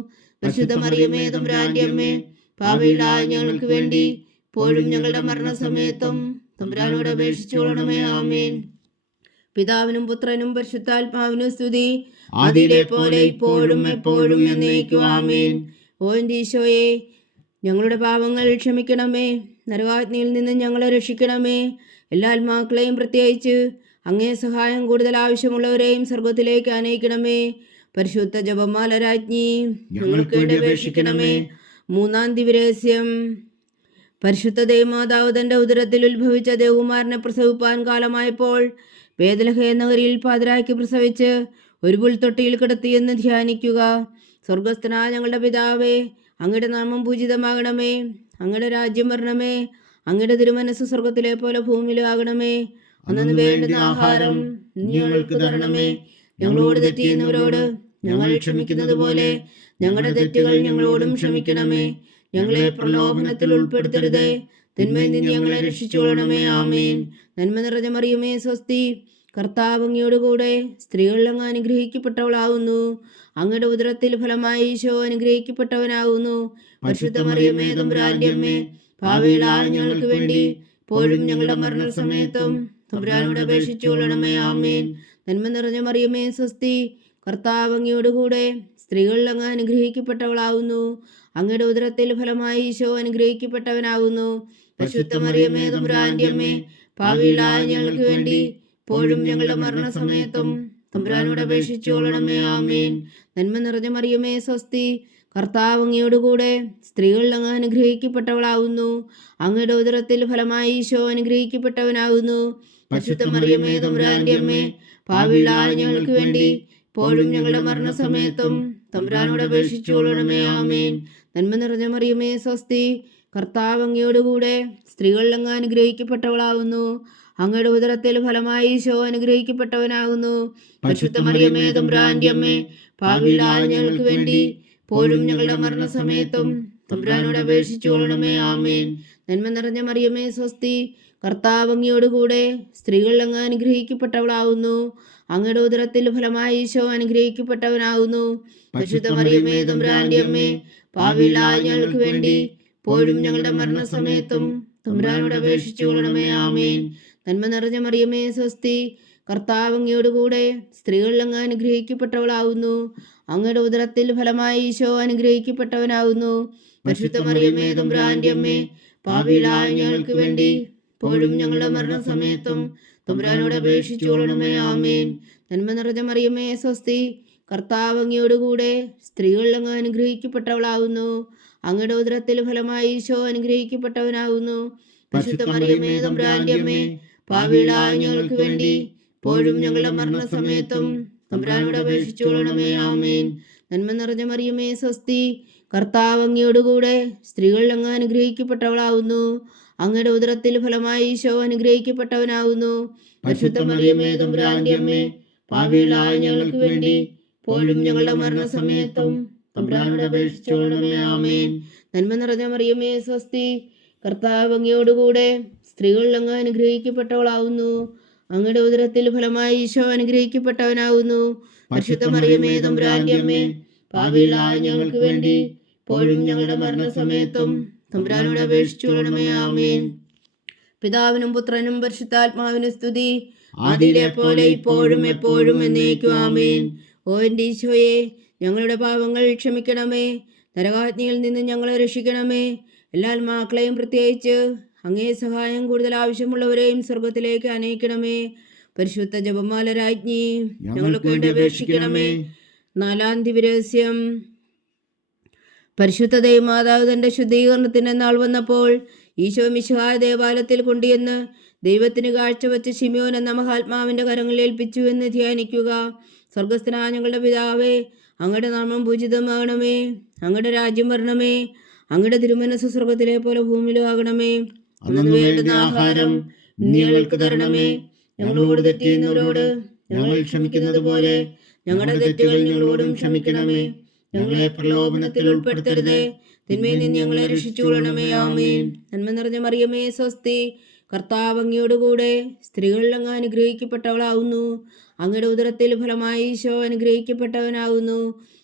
പരിശുദ്ധ മറിയമേ തമ്പുരാന്റെ അമ്മേ, പാപികളായ ഞങ്ങൾക്ക് വേണ്ടി ഇപ്പോഴും ഞങ്ങളുടെ മരണസമയത്തും തമ്പുരാനോട് അപേക്ഷിച്ചു കൊള്ളണമേ. ആമേൻ. പിതാവിനും പുത്രനും പരിശുദ്ധാത്മാവിനും സ്തുതി, അതിലെ പോലെ ഇപ്പോഴും എപ്പോഴും എന്നേക്കും. ആമേൻ. ഓ എൻ്റെ ഈശോയെ, ഞങ്ങളുടെ പാപങ്ങൾ ക്ഷമിക്കണമേ. നരകാഗ്നിയിൽ നിന്ന് ഞങ്ങളെ രക്ഷിക്കണമേ. എല്ലാ ആത്മാക്കളെയും, പ്രത്യേകിച്ച് അങ്ങേ സഹായം കൂടുതൽ ആവശ്യമുള്ളവരെയും സ്വർഗത്തിലേക്ക് ആനയിക്കണമേ. പരിശുദ്ധ ജപമാല രാജ്ഞി, ഞങ്ങൾക്ക് വേണ്ടി അപേക്ഷിക്കണമേ. മൂന്നാം ദിവ്യരഹസ്യം. പരിശുദ്ധ ദേവമാതാവ് തൻ്റെ ഉദരത്തിൽ ഉത്ഭവിച്ച ദേവകുമാരനെ പ്രസവിപ്പാൻ കാലമായപ്പോൾ ബേത്ലഹേം നഗരിയിൽ പാതിരായ്ക്ക് പ്രസവിച്ച് ഒരു പുൽത്തൊട്ടിയിൽ കിടത്തിയെന്ന് ധ്യാനിക്കുക. സ്വർഗസ്ഥനായ ഞങ്ങളുടെ പിതാവേ, അങ്ങയുടെ നാമം പൂജിതമാകണമേ. അങ്ങയുടെ രാജ്യം വരണമേ. അങ്ങയുടെ തിരുമനസ് സ്വർഗത്തിലെ പോലെ ഭൂമിയിലാകണമേ. അന്നു വേണ്ടുന്ന ആഹാരം ഞങ്ങൾക്ക് തരണമേ. ഞങ്ങളോട് തെറ്റ് ചെയ്യുന്നവരോട് ഞങ്ങൾ ക്ഷമിക്കുന്നത് പോലെ ഞങ്ങളുടെ തെറ്റുകൾ ഞങ്ങളോടും ക്ഷമിക്കണമേ. ഞങ്ങളെ പ്രലോഭനത്തിൽ ഉൾപ്പെടുത്തരുതേ, തിന്മയിൽ നിന്ന് ഞങ്ങളെ രക്ഷിച്ചുകൊള്ളണമേ. ആമേൻ. നന്മ നിറഞ്ഞ മറിയമേ സ്വസ്തി, കർത്താവ് അങ്ങയോടുകൂടെ സ്ത്രീകൾ അങ്ങ് അനുഗ്രഹിക്കപ്പെട്ടവളാകുന്നു. അങ്ങയുടെ ഉദരത്തിൽ ഫലമായി ഈശോ അനുഗ്രഹിക്കപ്പെട്ടവനാകുന്നു. പരിശുദ്ധ മറിയമേ തമ്പുരാന്റെ അമ്മേ, പാപികളായ ഞങ്ങൾക്ക് വേണ്ടി ഇപ്പോഴും ഞങ്ങളുടെ മരണസമയത്തും തമ്പുരാനോട് അപേക്ഷിച്ചു കൊള്ളണമേ. ആമേൻ. നന്മ നിറഞ്ഞ മറിയമേ സ്വസ്തി, കർത്താവ് അങ്ങയോടുകൂടെ സ്ത്രീകൾ അങ്ങ് അനുഗ്രഹിക്കപ്പെട്ടവളാകുന്നു. അങ്ങയുടെ ഉദരത്തിൽ ഫലമായി ഈശോ അനുഗ്രഹിക്കപ്പെട്ടവനാകുന്നു. പരിശുദ്ധ മറിയമേ തമ്പുരാന്റെ അമ്മേ, പാപികളായ ഞങ്ങൾക്ക് വേണ്ടി ഇപ്പോഴും ഞങ്ങളുടെ മരണസമയത്തും തമ്പുരാനോട് അപേക്ഷിച്ചു കൊള്ളണമേ. ആമേൻ. നന്മ നിറഞ്ഞ മറിയമേ സ്വസ്തി, കർത്താവ് അങ്ങയോടുകൂടെ സ്ത്രീകൾ അങ്ങ് അനുഗ്രഹിക്കപ്പെട്ടവളാകുന്നു. അങ്ങയുടെ ഉദരത്തിൽ ഫലമായി ഈശോ അനുഗ്രഹിക്കപ്പെട്ടവനാകുന്നു. പരിശുദ്ധ മറിയമേ തമ്പുരാന്റെ അമ്മേ, പാപികളായ ഞങ്ങൾക്ക് വേണ്ടി ഇപ്പോഴും ഞങ്ങളുടെ മരണസമയത്തും തമ്പുരാനോട് അപേക്ഷിച്ചു കൊള്ളണമേ. ആമേൻ. നന്മ നിറഞ്ഞ മറിയമേ സ്വസ്തി, കർത്താവ് അങ്ങയോടുകൂടെ സ്ത്രീകൾ അങ്ങ് അനുഗ്രഹിക്കപ്പെട്ടവളാകുന്നു. അങ്ങയുടെ ഉദരത്തിൽ ഫലമായി ഈശോ അനുഗ്രഹിക്കപ്പെട്ടവനാകുന്നു. പരിശുദ്ധ മറിയമേ തമ്പുരാന്റെ അമ്മേ, പാപികളായ ഞങ്ങൾക്ക് വേണ്ടി ഇപ്പോഴും ഞങ്ങളുടെ മരണസമയത്തും തമ്പുരാനോട് അപേക്ഷിച്ചു കൊള്ളണമേ. ആമേൻ. നന്മ നിറഞ്ഞ മറിയമേ സ്വസ്തി, കർത്താവ് അങ്ങയോടുകൂടെ സ്ത്രീകൾ അങ്ങ് അനുഗ്രഹിക്കപ്പെട്ടവളാകുന്നു. അങ്ങയുടെ ഉദരത്തിൽ ഫലമായി ഈശോ അനുഗ്രഹിക്കപ്പെട്ടവനാകുന്നു. പരിശുദ്ധ മറിയമേ തമ്പുരാന്റെ അമ്മേ, പാപികളായ ഞങ്ങൾക്ക് വേണ്ടി ഇപ്പോഴും ഞങ്ങളുടെ മരണസമയത്തും തമ്പുരാനോട് അപേക്ഷിച്ചു കൊള്ളണമേ. ആമേൻ. നന്മ നിറഞ്ഞ മറിയമേ സ്വസ്തി, കർത്താവ് അങ്ങയോടുകൂടെ സ്ത്രീകൾ അങ്ങ് അനുഗ്രഹിക്കപ്പെട്ടവളാകുന്നു. അങ്ങയുടെ ഉദരത്തിൽ ഫലമായി ഈശോ അനുഗ്രഹിക്കപ്പെട്ടവനാകുന്നു. പരിശുദ്ധ മറിയമേ തമ്പുരാന്റെ അമ്മേ, പാപികളായ ഞങ്ങൾക്ക് വേണ്ടി ഇപ്പോഴും ഞങ്ങളുടെ മരണസമയത്തും തമ്പുരാനോട് അപേക്ഷിച്ചു കൊള്ളണമേ. ആമേൻ. നന്മ നിറഞ്ഞ മറിയമേ സ്വസ്തി, കർത്താവ് അങ്ങയോടുകൂടെ സ്ത്രീകൾ അങ്ങ് അനുഗ്രഹിക്കപ്പെട്ടവളാകുന്നു. അങ്ങയുടെ ഉദരത്തിൽ ഫലമായി ഈശോ അനുഗ്രഹിക്കപ്പെട്ടവനാകുന്നു. പരിശുദ്ധ മറിയമേ തമ്പുരാന്റെ അമ്മേ, പാപികളായ ഞങ്ങൾക്ക് വേണ്ടി ഇപ്പോഴും ഞങ്ങളുടെ മരണസമയത്തും തമ്പുരാനോട് അപേക്ഷിച്ചു കൊള്ളണമേ. ആമേൻ. നന്മ നിറഞ്ഞ മറിയമേ സ്വസ്തി, കർത്താവ് അങ്ങയോടുകൂടെ സ്ത്രീകൾ അങ്ങ് അനുഗ്രഹിക്കപ്പെട്ടവളാകുന്നു. അങ്ങയുടെ ഉദരത്തിൽ ഫലമായി ഈശോ അനുഗ്രഹിക്കപ്പെട്ടവനാകുന്നു. പരിശുദ്ധ മറിയമേ തമ്പുരാന്റെ അമ്മേ, പാപികളായ ഞങ്ങൾക്ക് വേണ്ടി ഇപ്പോഴും ഞങ്ങളുടെ മരണസമയത്തും തമ്പുരാനോട് അപേക്ഷിച്ചു കൊള്ളണമേ. ആമേൻ. നന്മ നിറഞ്ഞ മറിയമേ സ്വസ്തി, കർത്താവ് അങ്ങയോടുകൂടെ സ്ത്രീകൾ അങ്ങ് അനുഗ്രഹിക്കപ്പെട്ടവളാകുന്നു. അങ്ങയുടെ ഉദരത്തിൽ ഫലമായി ഈശോ അനുഗ്രഹിക്കപ്പെട്ടവനാകുന്നു. പരിശുദ്ധ മറിയമേ തമ്പുരാന്റെ അമ്മേ, പാപികളായ ഞങ്ങൾക്ക് വേണ്ടി ഇപ്പോഴും ഞങ്ങളുടെ മരണസമയത്തും തമ്പുരാനോട് അപേക്ഷിച്ചു കൊള്ളണമേ. ആമേൻ. പിതാവിനും പുത്രനും പരിശുദ്ധാത്മാവിനും സ്തുതി, ആദിയിലെ പോലെ ഇപ്പോഴും എപ്പോഴും എന്നേക്കും ആമേൻ. ഓ എൻ്റെ ഈശോയെ, ഞങ്ങളുടെ പാപങ്ങൾ ക്ഷമിക്കണമേ. നരകാഗ്നിയിൽ നിന്ന് ഞങ്ങളെ രക്ഷിക്കണമേ. എല്ലാ ആത്മാക്കളെയും, പ്രത്യേകിച്ച് അങ്ങേ സഹായം കൂടുതൽ ആവശ്യമുള്ളവരെയും സ്വർഗത്തിലേക്ക് അനയിക്കണമേ. പരിശുദ്ധ ജപമാല രാജ്ഞി, ഞങ്ങൾക്ക് വേണ്ടി അപേക്ഷിക്കണമേ. നാലാം ദിവ്യരഹസ്യം. പരിശുദ്ധ ദൈവമാതാവ് തൻ്റെ ശുദ്ധീകരണത്തിന് നാൾ വന്നപ്പോൾ ഈശോ മിശിഹായ ദേവാലയത്തിൽ കൊണ്ടുവന്ന് ദൈവത്തിന് കാഴ്ചവെച്ച് ശിമയോൻ എന്ന മഹാത്മാവിൻ്റെ കരങ്ങളിൽ ഏൽപ്പിച്ചു എന്ന് ധ്യാനിക്കുക. സ്വർഗസ്ഥനായ ഞങ്ങളുടെ പിതാവേ, അങ്ങയുടെ നാമം പൂജിതമാകണമേ. അങ്ങയുടെ രാജ്യം വരണമേ. അങ്ങയുടെ തിരുമനസ്സ് സ്വർഗത്തിലെ പോലെ ഭൂമിയിലും ആകണമേ. അന്നു വേണ്ടുന്ന ആഹാരം ഞങ്ങൾക്ക് തരണമേ. ഞങ്ങളോട് തെറ്റ് ചെയ്യുന്നവരോട് ഞങ്ങൾ ക്ഷമിക്കുന്നത് പോലെ ഞങ്ങളുടെ തെറ്റുകൾ ഞങ്ങളോടും ക്ഷമിക്കണമേ. ഞങ്ങളെ പ്രലോഭനത്തിൽ ഉൾപ്പെടുത്തരുതേ, തിന്മയിൽ നിന്ന് ഞങ്ങളെ രക്ഷിച്ചുകൊള്ളണമേ. ആമേൻ. നന്മ നിറഞ്ഞ മറിയമേ, സ്വസ്തി. കർത്താവ് അങ്ങയോടുകൂടെ സ്ത്രീകളിൽ അങ്ങ് അനുഗ്രഹിക്കപ്പെട്ടവളാവുന്നു. അങ്ങയുടെ ഉദരത്തിൽ ഫലമായി ഈശോ അനുഗ്രഹിക്കപ്പെട്ടവനാകുന്നു.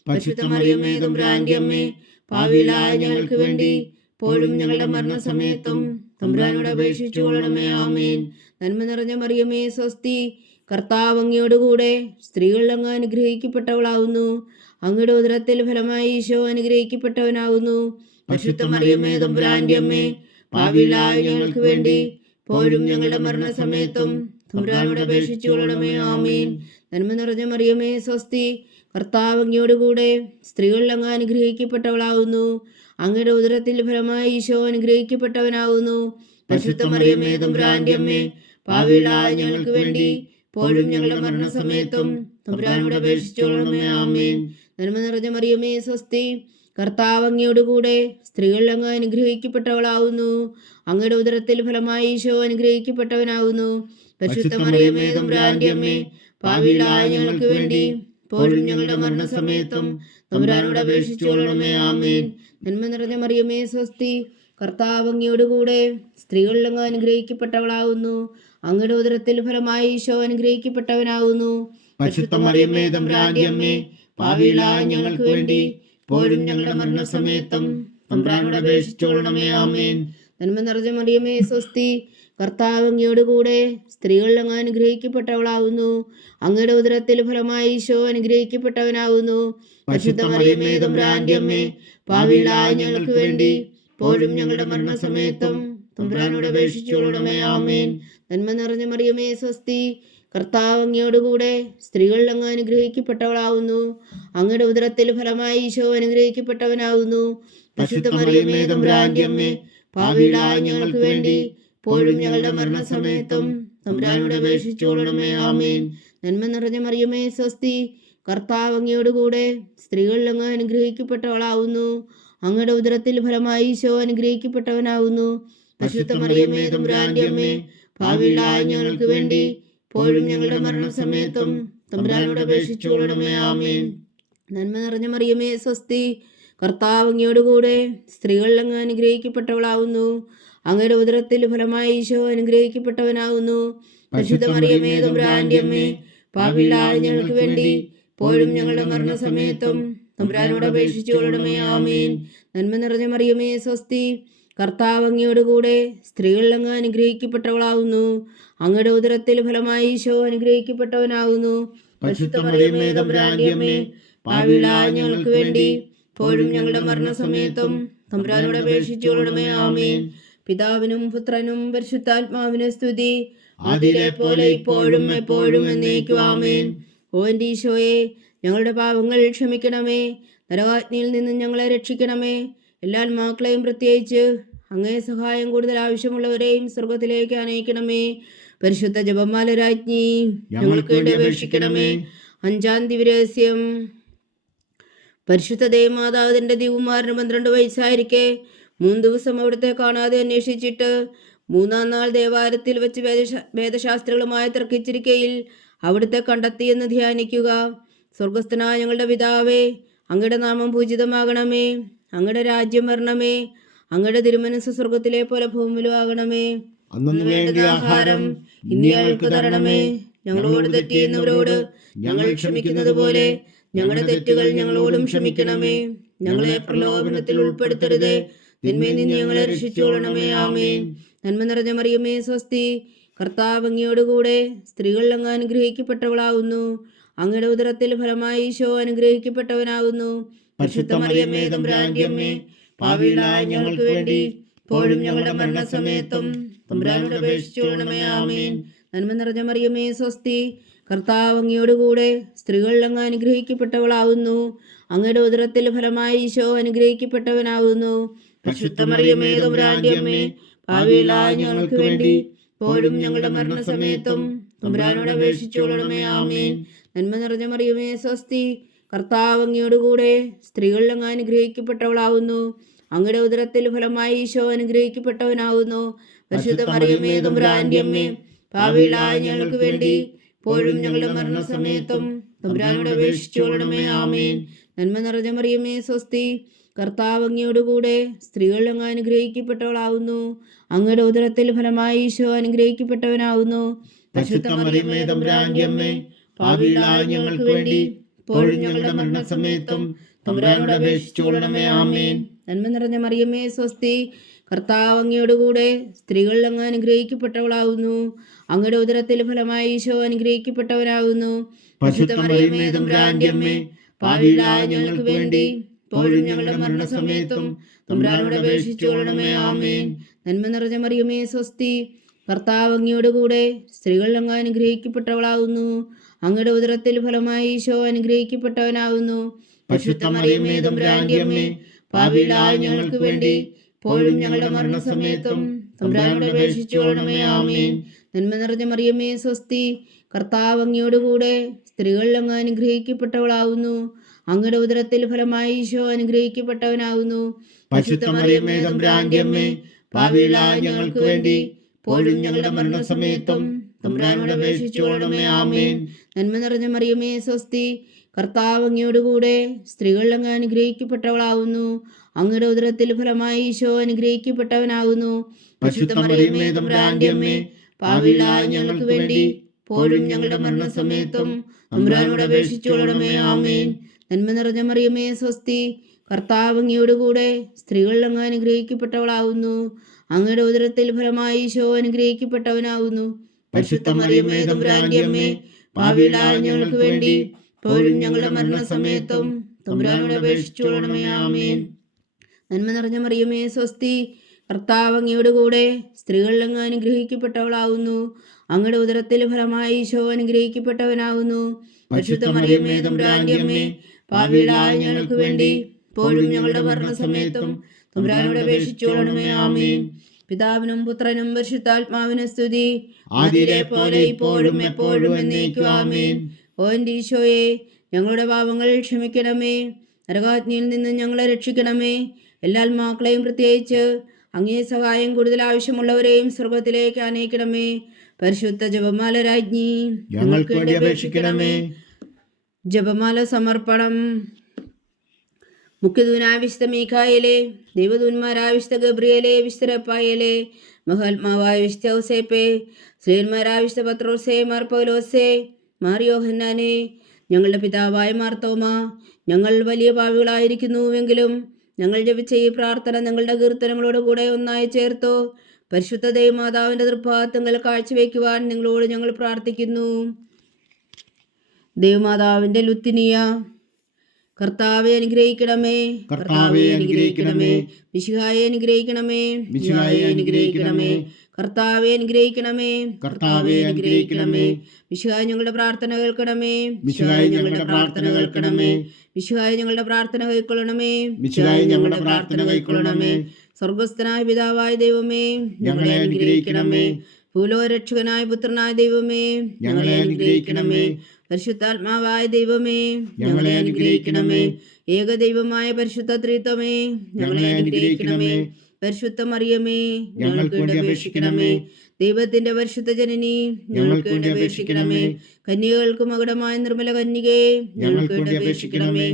പരിശുദ്ധ മറിയമേ, തമ്പുരാന്റെ അമ്മേ, പാപികളായ ഞങ്ങൾക്ക് വേണ്ടി ഇപ്പോഴും ഞങ്ങളുടെ മരണസമയത്തും തമ്പുരാനോട് അപേക്ഷിച്ചു കൊള്ളണമേ. ആമേൻ. നന്മ നിറഞ്ഞ മറിയമേ, സ്വസ്തി. കർത്താവ് അങ്ങയോടുകൂടെ സ്ത്രീകളിൽ അങ്ങ് അനുഗ്രഹിക്കപ്പെട്ടവളാവുന്നു. അങ്ങയുടെ ഉദരത്തിൽ ഫലമായി ഈശോ അനുഗ്രഹിക്കപ്പെട്ടവനാകുന്നു. പരിശുദ്ധ മറിയമേ, തമ്പുരാന്റെ അമ്മേ, പാപികളായ ഞങ്ങൾക്ക് വേണ്ടി ഇപ്പോഴും ഞങ്ങളുടെ മരണസമയത്തും തമ്പുരാനോട് അപേക്ഷിച്ചു കൊള്ളണമേ. ആമേൻ. നന്മ നിറഞ്ഞ മറിയമേ, സ്വസ്തി. കർത്താവ് അങ്ങയോടുകൂടെ സ്ത്രീകളിൽ അങ്ങ് അനുഗ്രഹിക്കപ്പെട്ടവളാവുന്നു. അങ്ങയുടെ ഉദരത്തിൽ ഫലമായി ഈശോ അനുഗ്രഹിക്കപ്പെട്ടവനാകുന്നു. പരിശുദ്ധ മറിയമേ, തമ്പുരാന്റെ അമ്മേ, പാപികളായ ഞങ്ങൾക്ക് വേണ്ടി ഇപ്പോഴും ഞങ്ങളുടെ മരണസമയത്തും തമ്പുരാനോട് അപേക്ഷിച്ചു കൊള്ളണമേ. ആമേൻ. നന്മ നിറഞ്ഞ മറിയമേ, സ്വസ്തി. കർത്താവ് അങ്ങയോടുകൂടെ സ്ത്രീകളിൽ അങ്ങ് അനുഗ്രഹിക്കപ്പെട്ടവളാവുന്നു. അങ്ങയുടെ ഉദരത്തിൽ ഫലമായി ഈശോ അനുഗ്രഹിക്കപ്പെട്ടവനാകുന്നു. പരിശുദ്ധ മറിയമേ, തമ്പുരാന്റെ അമ്മേ, പാപികളായ ഞങ്ങൾക്ക് വേണ്ടി ഇപ്പോഴും ഞങ്ങളുടെ മരണസമയത്തും തമ്പുരാനോട് അപേക്ഷിച്ചു കൊള്ളണമേ. ആമേൻ. നന്മ നിറഞ്ഞ മറിയമേ, സ്വസ്തി. കർത്താവ് അങ്ങയോടുകൂടെ സ്ത്രീകളിൽ അങ്ങ് അനുഗ്രഹിക്കപ്പെട്ടവളാവുന്നു. അങ്ങയുടെ ഉദരത്തിൽ ഫലമായി ഈശോ അനുഗ്രഹിക്കപ്പെട്ടവനാകുന്നു. പരിശുദ്ധ മറിയമേ, തമ്പുരാന്റെ അമ്മേ, പാപികളായ ഞങ്ങൾക്ക് വേണ്ടി ഇപ്പോഴും ഞങ്ങളുടെ മരണസമയത്തും തമ്പുരാനോട് അപേക്ഷിച്ചു കൊള്ളണമേ. ആമേൻ. നന്മ നിറഞ്ഞ മറിയമേ, സ്വസ്തി. കർത്താവ് അങ്ങയോടുകൂടെ സ്ത്രീകളിൽ അങ്ങ് അനുഗ്രഹിക്കപ്പെട്ടവളാവുന്നു. അങ്ങയുടെ ഉദരത്തിൽ ഫലമായി ഈശോ അനുഗ്രഹിക്കപ്പെട്ടവനാകുന്നു. പരിശുദ്ധ മറിയമേ, തമ്പുരാന്റെ അമ്മേ, പാപികളായ ഞങ്ങൾക്ക് വേണ്ടി ഇപ്പോഴും ഞങ്ങളുടെ മരണസമയത്തും തമ്പുരാനോട് അപേക്ഷിച്ചു കൊള്ളണമേ. ആമേൻ. നന്മ നിറഞ്ഞ മറിയമേ, സ്വസ്തി. കർത്താവ് അങ്ങയോടുകൂടെ സ്ത്രീകളിൽ അങ്ങ് അനുഗ്രഹിക്കപ്പെട്ടവളാവുന്നു. അങ്ങയുടെ ഉദരത്തിൽ ഫലമായി ഈശോ അനുഗ്രഹിക്കപ്പെട്ടവനാകുന്നു. പരിശുദ്ധ മറിയമേ, തമ്പുരാന്റെ അമ്മേ, പാപികളായ ഞങ്ങൾക്ക് വേണ്ടി ഇപ്പോഴും ഞങ്ങളുടെ മരണസമയത്തും തമ്പുരാനോട് അപേക്ഷിച്ചു കൊള്ളണമേ. ആമേൻ. നന്മ നിറഞ്ഞ മറിയമേ, സ്വസ്തി. കർത്താവ് അങ്ങയോടുകൂടെ സ്ത്രീകളിൽ അങ്ങ് അനുഗ്രഹിക്കപ്പെട്ടവളാവുന്നു. അങ്ങയുടെ ഉദരത്തിൽ ഫലമായി ഈശോ അനുഗ്രഹിക്കപ്പെട്ടവനാകുന്നു. പരിശുദ്ധ മറിയമേ, തമ്പുരാന്റെ അമ്മേ, പാപികളായ ഞങ്ങൾക്ക് വേണ്ടി ഇപ്പോഴും ഞങ്ങളുടെ മരണസമയത്തും തമ്പുരാനോട് അപേക്ഷിച്ചു കൊള്ളണമേ. ആമേൻ. നന്മ നിറഞ്ഞ മറിയമേ, സ്വസ്തി. കർത്താവ് അങ്ങയോടുകൂടെ സ്ത്രീകളിൽ അങ്ങ് അനുഗ്രഹിക്കപ്പെട്ടവളാവുന്നു. അങ്ങയുടെ ഉദരത്തിൽ ഫലമായി ഈശോ അനുഗ്രഹിക്കപ്പെട്ടവനാകുന്നു. പരിശുദ്ധ മറിയമേ, തമ്പുരാന്റെ അമ്മേ, പാപികളായ ഞങ്ങൾക്ക് വേണ്ടി ഇപ്പോഴും ഞങ്ങളുടെ മരണസമയത്തും തമ്പുരാനോട് അപേക്ഷിച്ചു കൊള്ളണമേ. ആമേൻ. നന്മ നിറഞ്ഞ മറിയമേ, സ്വസ്തി. കർത്താവ് അങ്ങയോടുകൂടെ സ്ത്രീകളിൽ അങ്ങ് അനുഗ്രഹിക്കപ്പെട്ടവളാവുന്നു. അങ്ങയുടെ ഉദരത്തിൽ ഫലമായി ഈശോ അനുഗ്രഹിക്കപ്പെട്ടവനാകുന്നു. പരിശുദ്ധ മറിയമേ, തമ്പുരാന്റെ അമ്മേ, പാപികളായ ഞങ്ങൾക്ക് വേണ്ടി ഇപ്പോഴും ഞങ്ങളുടെ മരണസമയത്തും തമ്പുരാനോട് അപേക്ഷിച്ചു കൊള്ളണമേ. ആമേൻ. പിതാവിനും പുത്രനും പരിശുദ്ധാത്മാവിനും സ്തുതി. ആദിയിലെ പോലെ ഇപ്പോഴും എപ്പോഴും എന്നേക്കും. ആമേൻ. ഓ എൻ്റെ ഈശോയെ, ഞങ്ങളുടെ പാപങ്ങൾ ക്ഷമിക്കണമേ. നരകാഗ്നിയിൽ നിന്ന് ഞങ്ങളെ രക്ഷിക്കണമേ. എല്ലാ ആത്മാക്കളെയും, പ്രത്യേകിച്ച് അങ്ങേ സഹായം കൂടുതൽ ആവശ്യമുള്ളവരെയും സ്വർഗത്തിലേക്ക് അനയിക്കണമേ. പരിശുദ്ധ ജപമാല രാജ്ഞി, ഞങ്ങൾക്ക് വേണ്ടി അപേക്ഷിക്കണമേ. അഞ്ചാം ദിവ്യരഹസ്യം. പരിശുദ്ധ ദേവമാതാവ് തൻ്റെ ദിവ്യകുമാരന് 12 വയസ്സായിരിക്കെ 3 ദിവസം അവിടുത്തെ കാണാതെ അന്വേഷിച്ചിട്ട് 3-ാം നാൾ ദേവാലയത്തിൽ വെച്ച് വേദശാസ്ത്രികളുമായി തർക്കിച്ചിരിക്കയിൽ അവിടുത്തെ കണ്ടെത്തിയെന്ന് ധ്യാനിക്കുക. സ്വർഗസ്ഥനായ ഞങ്ങളുടെ പിതാവേ, അങ്ങയുടെ നാമം പൂജിതമാകണമേ. അങ്ങയുടെ രാജ്യം വരണമേ. അങ്ങയുടെ തിരുമനസ്സ് സ്വർഗത്തിലെ പോലെ ഭൂമിയിലും ആകണമേ. അന്നു വേണ്ട ആഹാരം ഇന്ന് ഞങ്ങൾക്ക് തരണമേ. ഞങ്ങളോട് തെറ്റ് ചെയ്യുന്നവരോട് ഞങ്ങൾ ക്ഷമിക്കുന്നത് പോലെ ഞങ്ങളുടെ തെറ്റുകൾ ഞങ്ങളോടും ക്ഷമിക്കണമേ. ഞങ്ങളെ പ്രലോഭനത്തിൽ ഉൾപ്പെടുത്തരുതേ, തിന്മയിൽ നിന്ന് ഞങ്ങളെ രക്ഷിച്ചുകൊള്ളണമേ. ആമേൻ. നന്മ നിറഞ്ഞ മറിയമേ, സ്വസ്തി. കർത്താവ് അങ്ങയോടുകൂടെ സ്ത്രീകളിൽ അങ്ങ് അനുഗ്രഹിക്കപ്പെട്ടവളാവുന്നു. അങ്ങയുടെ ഉദരത്തിൽ ഫലമായി ഈശോ അനുഗ്രഹിക്കപ്പെട്ടവനാകുന്നു. പരിശുദ്ധ മറിയമേ തമ്പുരാന്റെ അമ്മേ, പാപികളായ ഞങ്ങൾക്ക് വേണ്ടി ഇപ്പോഴും ഞങ്ങളുടെ മരണസമയത്തും തമ്പുരാനോട് അപേക്ഷിച്ചുകൊള്ളണമേ. ആമേൻ. നന്മ നിറഞ്ഞ മറിയമേ സ്വസ്തി, കർത്താവ് അങ്ങയോടുകൂടെ സ്ത്രീകളിൽ അങ്ങ് അനുഗ്രഹിക്കപ്പെട്ടവളാവുന്നു. അങ്ങയുടെ ഉദരത്തിൽ ഫലമായി ഈശോ അനുഗ്രഹിക്കപ്പെട്ടവനാകുന്നു. പരിശുദ്ധ മറിയമേ തമ്പുരാന്റെ അമ്മേ, പാപികളായ ഞങ്ങൾക്ക് വേണ്ടി ഇപ്പോഴും ഞങ്ങളുടെ മരണസമയത്തും തമ്പുരാനോട് അപേക്ഷിച്ചുകൊള്ളണമേ. ആമേൻ. നന്മ നിറഞ്ഞ മറിയമേ സ്വസ്തി, കർത്താവ് അങ്ങയോടുകൂടെ സ്ത്രീകളിൽ അങ്ങ് അനുഗ്രഹിക്കപ്പെട്ടവളാവുന്നു. അങ്ങയുടെ ഉദരത്തിൽ ഫലമായി ഈശോ അനുഗ്രഹിക്കപ്പെട്ടവനാകുന്നു. പരിശുദ്ധ മറിയമേ തമ്പുരാന്റെ അമ്മേ, പാപികളായ ഞങ്ങൾക്ക് വേണ്ടി ഇപ്പോഴും ഞങ്ങളുടെ മരണസമയത്തും തമ്പുരാനോട് അപേക്ഷിച്ചുകൊള്ളണമേ. ആമേൻ. നന്മ നിറഞ്ഞ മറിയമേ സ്വസ്തി, കർത്താവ് അങ്ങയോടുകൂടെ സ്ത്രീകളിൽ അങ്ങ് അനുഗ്രഹിക്കപ്പെട്ടവളാവുന്നു. അങ്ങയുടെ ഉദരത്തിൽ ഫലമായി ഈശോ അനുഗ്രഹിക്കപ്പെട്ടവനാകുന്നു. പരിശുദ്ധ മറിയമേ തമ്പുരാന്റെ അമ്മേ, പാപികളായ ഞങ്ങൾക്ക് വേണ്ടി ഇപ്പോഴും ഞങ്ങളുടെ മരണസമയത്തും തമ്പുരാനോട് അപേക്ഷിച്ചുകൊള്ളണമേ. ആമേൻ. നന്മ നിറഞ്ഞ മറിയമേ സ്വസ്തി, കർത്താവ് അങ്ങയോടുകൂടെ സ്ത്രീകളിൽ അങ്ങ് അനുഗ്രഹിക്കപ്പെട്ടവളാവുന്നു. അങ്ങയുടെ ഉദരത്തിൽ ഫലമായി ഈശോ അനുഗ്രഹിക്കപ്പെട്ടവനാകുന്നു. പരിശുദ്ധ മറിയമേ തമ്പുരാന്റെ അമ്മേ, പാപികളായ ഞങ്ങൾക്ക് വേണ്ടി ഇപ്പോഴും ഞങ്ങളുടെ മരണസമയത്തും തമ്പുരാനോട് അപേക്ഷിച്ചുകൊള്ളണമേ. ആമേൻ. നന്മ നിറഞ്ഞ മറിയമേ സ്വസ്തി, കർത്താവ് അങ്ങയോടുകൂടെ സ്ത്രീകളിൽ അങ്ങ് അനുഗ്രഹിക്കപ്പെട്ടവളാവുന്നു. അങ്ങയുടെ ഉദരത്തിൽ ഫലമായി ഈശോ അനുഗ്രഹിക്കപ്പെട്ടവനാകുന്നു. പരിശുദ്ധ മറിയമേ തമ്പുരാന്റെ അമ്മേ, പാപികളായ ഞങ്ങൾക്ക് വേണ്ടി ഇപ്പോഴും ഞങ്ങളുടെ മരണസമയത്തും തമ്പുരാനോട് അപേക്ഷിച്ചുകൊള്ളണമേ. ആമേൻ. നന്മ നിറഞ്ഞ മറിയമേ സ്വസ്തി, കർത്താവ് അങ്ങയോടുകൂടെ സ്ത്രീകളിൽ അങ്ങ് അനുഗ്രഹിക്കപ്പെട്ടവളാവുന്നു. അങ്ങയുടെ ഉദരത്തിൽ ഫലമായി ഈശോ അനുഗ്രഹിക്കപ്പെട്ടവനാകുന്നു. പരിശുദ്ധ മറിയമേ തമ്പുരാന്റെ അമ്മേ, പാപികളായ ഞങ്ങൾക്ക് വേണ്ടി ഇപ്പോഴും ഞങ്ങളുടെ മരണസമയത്തും തമ്പുരാനോട് അപേക്ഷിച്ചുകൊള്ളണമേ. ആമേൻ. നന്മ നിറഞ്ഞ മറിയമേ സ്വസ്തി, കർത്താവ് അങ്ങയോടുകൂടെ സ്ത്രീകളിൽ അങ്ങ് അനുഗ്രഹിക്കപ്പെട്ടവളാവുന്നു. അങ്ങയുടെ ഉദരത്തിൽ ഫലമായി ഈശോ അനുഗ്രഹിക്കപ്പെട്ടവനാകുന്നു. പരിശുദ്ധ മറിയമേ തമ്പുരാന്റെ അമ്മേ, പാപികളായ ഞങ്ങൾക്ക് വേണ്ടി ഇപ്പോഴും ഞങ്ങളുടെ മരണസമയത്തും തമ്പുരാനോട് അപേക്ഷിച്ചുകൊള്ളണമേ. ആമേൻ. നന്മ നിറഞ്ഞ മറിയമേ സ്വസ്തി, കർത്താവ് അങ്ങയോടുകൂടെ സ്ത്രീകളിൽ അങ്ങ് അനുഗ്രഹിക്കപ്പെട്ടവളാവുന്നു. അങ്ങയുടെ ഉദരത്തിൽ ഫലമായി ഈശോ അനുഗ്രഹിക്കപ്പെട്ടവനാകുന്നു. പരിശുദ്ധ മറിയമേ തമ്പുരാന്റെ അമ്മേ, പാപികളായ ഞങ്ങൾക്ക് വേണ്ടി ഇപ്പോഴും ഞങ്ങളുടെ മരണസമയത്തും തമ്പുരാനോട് അപേക്ഷിച്ചുകൊള്ളണമേ. ആമേൻ. നന്മ നിറഞ്ഞ മറിയമേ സ്വസ്തി, കർത്താവ് അങ്ങയോടുകൂടെ സ്ത്രീകളിൽ അങ്ങ് അനുഗ്രഹിക്കപ്പെട്ടവളാവുന്നു. അങ്ങയുടെ ഉദരത്തിൽ ഫലമായി ഈശോ അനുഗ്രഹിക്കപ്പെട്ടവനാകുന്നു. പരിശുദ്ധ മറിയമേ തമ്പുരാന്റെ അമ്മേ, പാപികളായ ഞങ്ങൾക്ക് വേണ്ടി ഇപ്പോഴും ഞങ്ങളുടെ മരണസമയത്തും തമ്പുരാനോട് അപേക്ഷിച്ചുകൊള്ളണമേ. ആമേൻ. പിതാവിനും പുത്രനും പരിശുദ്ധാത്മാവിനും സ്തുതി, ആദിയിലെ പോലെ ഇപ്പോഴും എപ്പോഴും എന്നേക്കും. ആമേൻ. ഓ എൻ്റെ ഈശോയെ, ഞങ്ങളുടെ പാപങ്ങൾ ക്ഷമിക്കണമേ. നരകാഗ്നിയിൽ നിന്ന് ഞങ്ങളെ രക്ഷിക്കണമേ. എല്ലാ ആത്മാക്കളെയും പ്രത്യേകിച്ച് അങ്ങേ സഹായം കൂടുതൽ ആവശ്യമുള്ളവരെയും സ്വർഗത്തിലേക്ക് അനയിക്കണമേ. പരിശുദ്ധ ജപമാല രാജ്ഞി, ഞങ്ങൾക്ക് വേണ്ടി അപേക്ഷിക്കണമേ. ജപമാല സമർപ്പണം. മുഖ്യദൂനായ വിശുദ്ധ മീഖായേലേ, ദൈവദൂന്മാരായ വിശുദ്ധ ഗബ്രിയേലേ, വിശുദ്ധ റഫായേലേ, മഹാത്മാവായ വിശുദ്ധ ഔസേപ്പേ, ശ്രീന്മാരായ വിശുദ്ധ പത്രോസേ, മാർ പൗലോസേ, മാർ യോഹന്നാനെ, ഞങ്ങളുടെ പിതാവായ മാർത്തോമ, ഞങ്ങൾ വലിയ പാപികളായിരിക്കുന്നുവെങ്കിലും ഞങ്ങൾ ജപിച്ച ഈ പ്രാർത്ഥന ഞങ്ങളുടെ കീർത്തനങ്ങളോട് കൂടെ ഒന്നായി ചേർത്തോ. പരിശുദ്ധ ദൈവമാതാവിൻ്റെ തൃപ്പാദങ്ങൾ കാഴ്ചവെക്കുവാൻ നിങ്ങളോട് ഞങ്ങൾ പ്രാർത്ഥിക്കുന്നു. ദൈവമാതാവിൻ്റെ ലുത്തിനിയ. കർത്താവെ അനുഗ്രഹിക്കണമേ, കർത്താവെ അനുഗ്രഹിക്കണമേ. മിശിഹായെ അനുഗ്രഹിക്കണമേ, മിശിഹായെ അനുഗ്രഹിക്കണമേ. കർത്താവെ അനുഗ്രഹിക്കണമേ, കർത്താവെ അനുഗ്രഹിക്കണമേ. മിശിഹായെ ഞങ്ങളുടെ പ്രാർത്ഥന കേൾക്കണമേ, മിശിഹായെ ഞങ്ങളുടെ പ്രാർത്ഥന കേൾക്കണമേ. മിശിഹായെ ഞങ്ങളുടെ പ്രാർത്ഥന കൈക്കൊള്ളണമേ, മിശിഹായെ ഞങ്ങളുടെ പ്രാർത്ഥന കൈക്കൊള്ളണമേ. സ്വർഗസ്ഥനായ പിതാവായ ദൈവമേ, ഞങ്ങളെ അനുഗ്രഹിക്കണമേ. ഭൂലോകരക്ഷകനായ പുത്രനായ ദൈവമേ, ഞങ്ങളെ അനുഗ്രഹിക്കണമേ. പരിശുദ്ധാത്മാവായ ദൈവമേ, ഞങ്ങളെ അനുഗ്രഹിക്കണമേ. ഏകദൈവമായ പരിശുദ്ധ ത്രിത്വമേ, ഞങ്ങളെ അനുഗ്രഹിക്കണമേ. പരിശുദ്ധ മറിയമേ, ഞങ്ങൾക്ക് വേണ്ടി അപേക്ഷിക്കണമേ. ദൈവത്തിന്റെ പരിശുദ്ധ ജനനി, ഞങ്ങൾക്ക് വേണ്ടി അപേക്ഷിക്കണമേ. കന്യകൾക്ക് മകുടമായ നിർമ്മല കന്യകേ, ഞങ്ങൾക്ക് വേണ്ടി അപേക്ഷിക്കണമേ.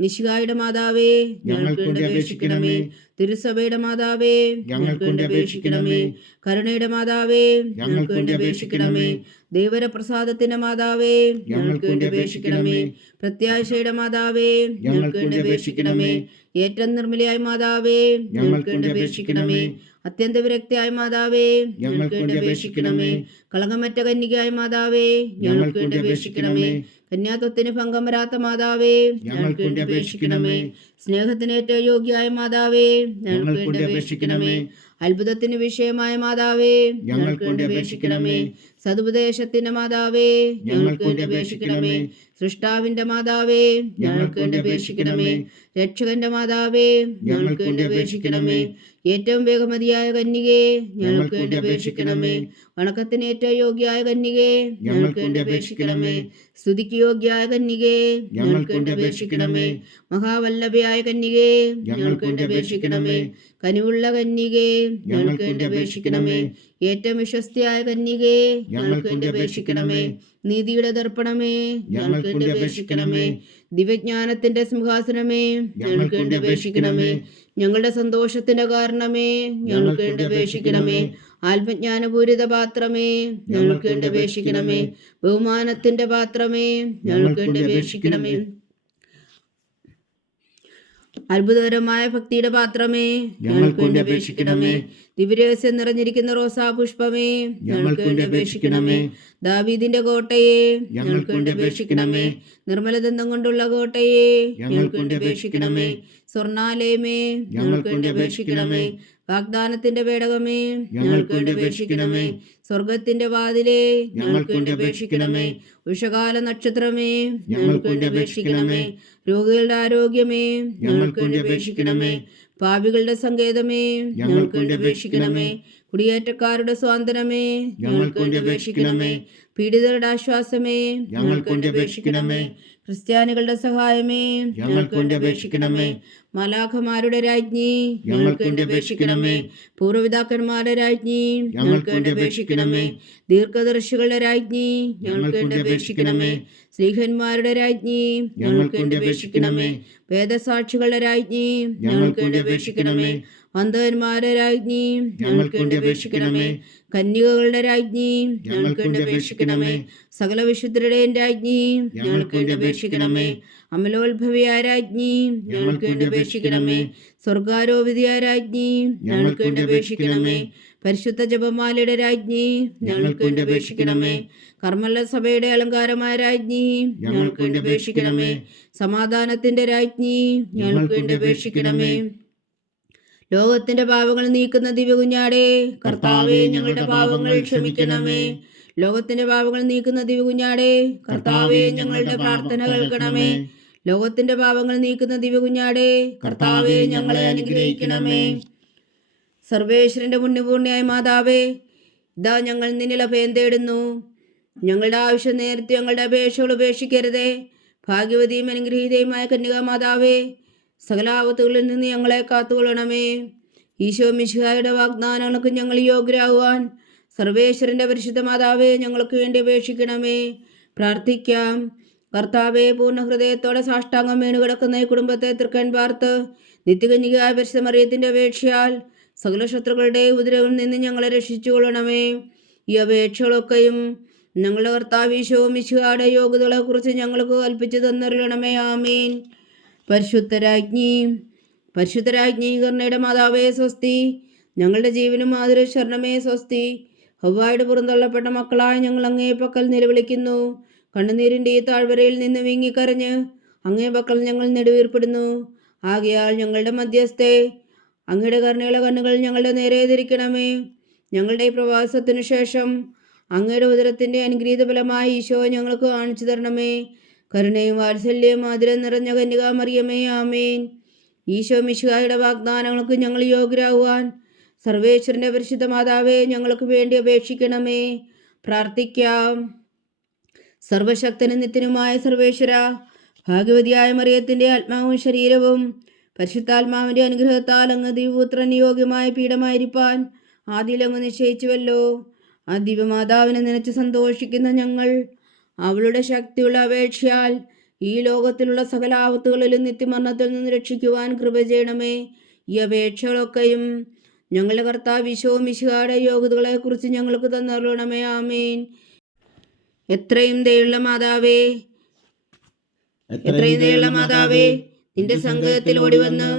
നിശികായുടെ മാതാവേ ഞങ്ങൾക്ക് വേണ്ടി അപേക്ഷിക്കണമേ. തിരുസഭയുടെ മാതാവേ ഞങ്ങൾക്ക് വേണ്ടി അപേക്ഷിക്കണമേ. കരുണയുടെ മാതാവേ ഞങ്ങൾക്ക് വേണ്ടി അപേക്ഷിക്കണമേ. ദൈവരപ്രസാദത്തിന്റെ മാതാവേ ഞങ്ങൾക്ക് വേണ്ടി അപേക്ഷിക്കണമേ. പ്രത്യാശയുടെ മാതാവേ ഞങ്ങൾക്ക് വേണ്ടി അപേക്ഷിക്കണമേ. ഏറ്റവും നിർമ്മലയായ മാതാവേ ഞങ്ങൾക്ക് വേണ്ടി അപേക്ഷിക്കണമേ. അത്യന്ത വിരക്തിയായ മാതാവേ ഞങ്ങൾക്ക് വേണ്ടി അപേക്ഷിക്കണമേ. കളങ്കമറ്റ കന്യകയായ മാതാവേ ഞങ്ങൾക്ക് വേണ്ടി അപേക്ഷിക്കണമേ. കന്യാത്വത്തിന് ഭംഗം വരാത്ത മാതാവേ ഞങ്ങൾക്ക് വേണ്ടി അപേക്ഷിക്കണമേ. സ്നേഹത്തിന് ഏറ്റവും യോഗ്യയായ മാതാവേ ഞങ്ങൾക്ക് വേണ്ടി അപേക്ഷിക്കണമേ. അത്ഭുതത്തിന് വിഷയമായ മാതാവേ ഞങ്ങൾക്ക് വേണ്ടി അപേക്ഷിക്കണമേ. സതുപദേശത്തിന്റെ മാതാവേ ഞങ്ങൾക്ക് വേണ്ടി അപേക്ഷിക്കണമേ. സൃഷ്ടാവിന്റെ മാതാവേ ഞങ്ങൾക്ക് വേണ്ടി അപേക്ഷിക്കണമേ. രക്ഷകന്റെ മാതാവേ ഞങ്ങൾക്ക് വേണ്ടി അപേക്ഷിക്കണമേ. ഏറ്റവും വേഗമതിയായ കന്യകേ ഞങ്ങൾക്ക് വേണ്ടി അപേക്ഷിക്കണമേ. വണക്കത്തിന് ഏറ്റവും യോഗ്യയായ കന്യകേ ഞങ്ങൾക്ക് വേണ്ടി അപേക്ഷിക്കണമേ. സ്തുതിക്ക് യോഗ്യയായ കന്യകേ ഞങ്ങൾക്ക് വേണ്ടി അപേക്ഷിക്കണമേ. മഹാവല്ലഭയായ കന്യകേ ഞങ്ങൾക്ക് വേണ്ടി അപേക്ഷിക്കണമേ. കനിവുള്ള കന്യകേ ഞങ്ങൾക്ക് വേണ്ടി അപേക്ഷിക്കണമേ. ഏറ്റവും വിശ്വസ്തയായ കന്യകേ ഞങ്ങൾക്ക് വേണ്ടി അപേക്ഷിക്കണമേ. നീതിയുടെ ദർപ്പണമേ ഞങ്ങൾക്ക് വേണ്ടി അപേക്ഷിക്കണമേ. ദിവ്യജ്ഞാനത്തിന്റെ സിംഹാസനമേ ഞങ്ങൾക്ക് വേണ്ടി അപേക്ഷിക്കണമേ. ഞങ്ങളുടെ സന്തോഷത്തിന്റെ കാരണമേ ഞങ്ങൾക്ക് വേണ്ടി അപേക്ഷിക്കണമേ. ആത്മജ്ഞാനപൂരിത പാത്രമേ ഞങ്ങൾക്ക് വേണ്ടി അപേക്ഷിക്കണമേ. ബഹുമാനത്തിന്റെ പാത്രമേ ഞങ്ങൾക്ക് വേണ്ടി അപേക്ഷിക്കണമേ. അത്ഭുതകരമായ ഭക്തിയുടെ പാത്രമേ ഞങ്ങൾക്ക് വേണ്ടി അപേക്ഷിക്കണമേ. ദിവ്യരഹസ്യം നിറഞ്ഞിരിക്കുന്ന റോസാ പുഷ്പമേ ഞങ്ങൾക്ക് വേണ്ടി അപേക്ഷിക്കണമേ. ദാവീദിന്റെ കോട്ടയെ ഞങ്ങൾക്ക് വേണ്ടി അപേക്ഷിക്കണമേ. നിർമ്മലദന്തം കൊണ്ടുള്ള കോട്ടയെ ഞങ്ങൾക്ക് വേണ്ടി അപേക്ഷിക്കണമേ. സ്വർണാലയമേ ഞങ്ങൾക്ക് വേണ്ടി അപേക്ഷിക്കണമേ. വാഗ്ദാനത്തിന്റെ പേടകമേ ഞങ്ങൾക്ക് വേണ്ടി അപേക്ഷിക്കണമേ. സ്വർഗത്തിന്റെ വാതിലേ ഞങ്ങൾക്ക് വേണ്ടി അപേക്ഷിക്കണമേ. ഉഷകാല നക്ഷത്രമേ ഞങ്ങൾക്ക് വേണ്ടി അപേക്ഷിക്കണമേ. രോഗികളുടെ ആരോഗ്യമേ ഞങ്ങൾക്ക് വേണ്ടി അപേക്ഷിക്കണമേ. പാപികളുടെ സങ്കേതമേ ഞങ്ങൾക്ക് വേണ്ടി അപേക്ഷിക്കണമേ. കുടിയേറ്റക്കാരുടെ സ്വാതന്ത്ര്യമേ ഞങ്ങൾക്ക് വേണ്ടി അപേക്ഷിക്കണമേ. പീഡിതരുടെ ആശ്വാസമേ ഞങ്ങൾക്ക് വേണ്ടി അപേക്ഷിക്കണമേ. ക്രിസ്ത്യാനികളുടെ സഹായമേ ഞങ്ങൾക്ക് വേണ്ടി അപേക്ഷിക്കണമേ. മാലാഖമാരുടെ രാജ്ഞി ഞങ്ങൾക്ക് വേണ്ടി അപേക്ഷിക്കണമേ. പൂർവ്വപിതാക്കന്മാരുടെ രാജ്ഞി ഞങ്ങൾക്ക് വേണ്ടി അപേക്ഷിക്കണമേ. ദീർഘദർശികളുടെ രാജ്ഞി ഞങ്ങൾക്ക് വേണ്ടി അപേക്ഷിക്കണമേ. സ്ലീഹന്മാരുടെ രാജ്ഞി ഞങ്ങൾക്ക് വേണ്ടി അപേക്ഷിക്കണമേ. വേദസാക്ഷികളുടെ രാജ്ഞി ഞങ്ങൾക്ക് വേണ്ടി അപേക്ഷിക്കണമേ. അന്ധന്മാരുടെ രാജ്ഞി ഞങ്ങൾക്ക് വേണ്ടി അപേക്ഷിക്കണമേ. കന്യകകളുടെ രാജ്ഞി ഞങ്ങൾക്ക് വേണ്ടി അപേക്ഷിക്കണമേ. സകല വിശുദ്ധരുടെയും രാജ്ഞി ഞങ്ങൾക്ക് വേണ്ടി അപേക്ഷിക്കണമേ. അമലോത്ഭവിയായ രാജ്ഞി ഞങ്ങൾക്ക് വേണ്ടി അപേക്ഷിക്കണമേ. സ്വർഗാരോപിതയായ രാജ്ഞി ഞങ്ങൾക്ക് വേണ്ടി അപേക്ഷിക്കണമേ. പരിശുദ്ധ ജപമാലയുടെ രാജ്ഞി ഞങ്ങൾക്ക് വേണ്ടി അപേക്ഷിക്കണമേ. കർമ്മല സഭയുടെ അലങ്കാരമായ രാജ്ഞി ഞങ്ങൾക്ക് വേണ്ടി അപേക്ഷിക്കണമേ. സമാധാനത്തിന്റെ രാജ്ഞി ഞങ്ങൾക്ക് വേണ്ടി അപേക്ഷിക്കണമേ. ലോകത്തിന്റെ പാപങ്ങൾ നീക്കുന്ന ദിവ്യകുഞ്ഞാടേ കർത്താവേ ഞങ്ങളുടെ പാപങ്ങൾ ക്ഷമിക്കണമേ. ലോകത്തിന്റെ പാപങ്ങൾ നീക്കുന്ന ദിവ്യകുഞ്ഞാടേ കർത്താവേ ഞങ്ങളുടെ പ്രാർത്ഥന കേൾക്കണമേ. ലോകത്തിന്റെ പാപങ്ങൾ നീക്കുന്ന ദിവ്യകുഞ്ഞാടേ കർത്താവേ ഞങ്ങളെ അനുഗ്രഹിക്കണമേ. സർവേശ്വരന്റെ പുണ്യപൂർണ്ണയായ മാതാവേ, ഇതാ ഞങ്ങൾ നിന്നിൽ അഭയം തേടുന്നു. ഞങ്ങളുടെ ആവശ്യം നേരത്തെ ഞങ്ങളുടെ അപേക്ഷകൾ ഉപേക്ഷിക്കരുതേ. ഭാഗ്യവതിയും അനുഗ്രഹീതയുമായ കന്യകാ മാതാവേ, സകലാപത്തുകളിൽ നിന്ന് ഞങ്ങളെ കാത്തുകൊള്ളണമേ. ഈശോ മിശിഹായുടെ വാഗ്ദാനങ്ങൾക്ക് ഞങ്ങൾ യോഗ്യരാകുവാൻ സർവേശ്വരന്റെ പരിശുദ്ധ മാതാവേ ഞങ്ങൾക്ക് വേണ്ടി അപേക്ഷിക്കണമേ. പ്രാർത്ഥിക്കാം. കർത്താവെ, പൂർണ്ണ ഹൃദയത്തോടെ സാഷ്ടാംഗം വീണുകിടക്കുന്ന ഈ കുടുംബത്തെ തൃക്കൺ പാർത്ത് നിത്യകന്യകയായ പരിശുദ്ധ മറിയത്തിന്റെ അപേക്ഷയാൽ സകല ശത്രുക്കളുടെ ഉപദ്രവങ്ങളിൽ നിന്ന് ഞങ്ങളെ രക്ഷിച്ചുകൊള്ളണമേ. ഈ അപേക്ഷകളൊക്കെയും ഞങ്ങളുടെ കർത്താവ് ഈശോ മിശിഹായുടെ യോഗ്യതകളെക്കുറിച്ച് ഞങ്ങൾക്ക് കൽപ്പിച്ചു തന്നരുളണമേ. ആമീൻ. പരിശുദ്ധരാജ്ഞി കരുണയുടെ മാതാവേ സ്വസ്തി. ഞങ്ങളുടെ ജീവനും ആദരശരണമേ സ്വസ്തി. ഹവ്വായുടെ പുറന്തള്ളപ്പെട്ട മക്കളായ ഞങ്ങൾ അങ്ങേ പക്കൽ നിലവിളിക്കുന്നു. കണ്ണുനീരിൻ്റെ ഈ താഴ്വരയിൽ നിന്ന് വീങ്ങിക്കരഞ്ഞ് അങ്ങേ പക്കൽ ഞങ്ങൾ നെടുവീർപ്പെടുന്നു. ആകയാൽ ഞങ്ങളുടെ മധ്യസ്ഥെ അങ്ങയുടെ കരുണയുള്ള കണ്ണുകൾ ഞങ്ങളുടെ നേരെ തിരിക്കണമേ. ഞങ്ങളുടെ ഈ പ്രവാസത്തിനു ശേഷം അങ്ങയുടെ ഉദരത്തിൻ്റെ അനുഗ്രഹീത ഫലമായി ഈശോ ഞങ്ങൾക്ക് കാണിച്ചു തരണമേ. കരുണയും വാത്സല്യവും ആദരം നിറഞ്ഞ കന്യകാ മറിയമേ, ആമേൻ. ഈശോ മിശിഹായുടെ വാഗ്ദാനങ്ങൾക്ക് ഞങ്ങൾ യോഗ്യരാകുവാൻ സർവേശ്വരന്റെ പരിശുദ്ധ മാതാവേ ഞങ്ങൾക്ക് വേണ്ടി അപേക്ഷിക്കണമേ. പ്രാർത്ഥിക്കാം. സർവശക്തനും നിത്യനുമായ സർവേശ്വര, ഭാഗ്യവതിയായ മറിയത്തിൻ്റെ ആത്മാവും ശരീരവും പരിശുദ്ധാത്മാവിൻ്റെ അനുഗ്രഹത്താൽ അങ്ങ് ദിവ്യപുത്രന് യോഗ്യമായ പീഠമായിരിക്കാൻ ആദ്യം അങ്ങ് നിശ്ചയിച്ചുവല്ലോ. ആ ദിവ്യമാതാവിനെ നനച്ച് സന്തോഷിക്കുന്ന ഞങ്ങൾ അവളുടെ ശക്തിയുള്ള അപേക്ഷയാൽ ഈ ലോകത്തിലുള്ള സകല ആപത്തുകളിലും നിത്യമരണത്തിൽ നിന്ന് രക്ഷിക്കുവാൻ കൃപ ചെയ്യണമേ. ഈ അപേക്ഷകളൊക്കെയും ഞങ്ങളുടെ കർത്താവ് ഈശോ മിശിഹായുടെ യോഗ്യതകളെ കുറിച്ച് ഞങ്ങൾക്ക് തന്നരുളണമേ. ആമേൻ. എത്രയും ദയുള്ള മാതാവേ, എത്രയും ദയുള്ള മാതാവേ, നിന്റെ സംഘത്തിൽ ഓടിവന്ന്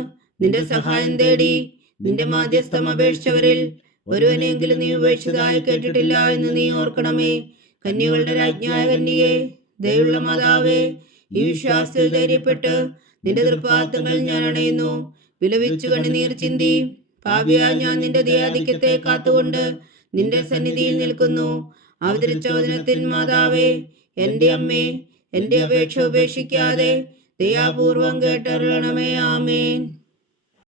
നിന്റെ സഹായം തേടി നിന്റെ മാധ്യസ്ഥം അപേക്ഷിച്ചവരിൽ ഒരുവനെങ്കിലും നീ ഉപേക്ഷിച്ചതായി കേട്ടിട്ടില്ല എന്ന് നീ ഓർക്കണമേ. കന്യകളുടെ രാജ്ഞിയായ കന്യകേ, ദയുള്ള മാതാവേ, ഈ വിശ്വാസത്തിൽ ധൈര്യപ്പെട്ട് നിന്റെ തൃപ്പാദങ്ങൾ ഞാൻ അണയുന്നു. വിലപിച്ചു കണ്ണുനീർ ചിന്തി പാപിയാ ഞാൻ നിന്റെ ദയാധിക്യത്തെ കാത്തുകൊണ്ട് നിന്റെ സന്നിധിയിൽ നിൽക്കുന്നു. അവതരിച്ച വചനത്തിൻ മാതാവേ, എൻ്റെ അമ്മേ, എൻ്റെ അപേക്ഷ ഉപേക്ഷിക്കാതെ ദയാപൂർവം കേട്ടരുളണമേ. ആമേൻ.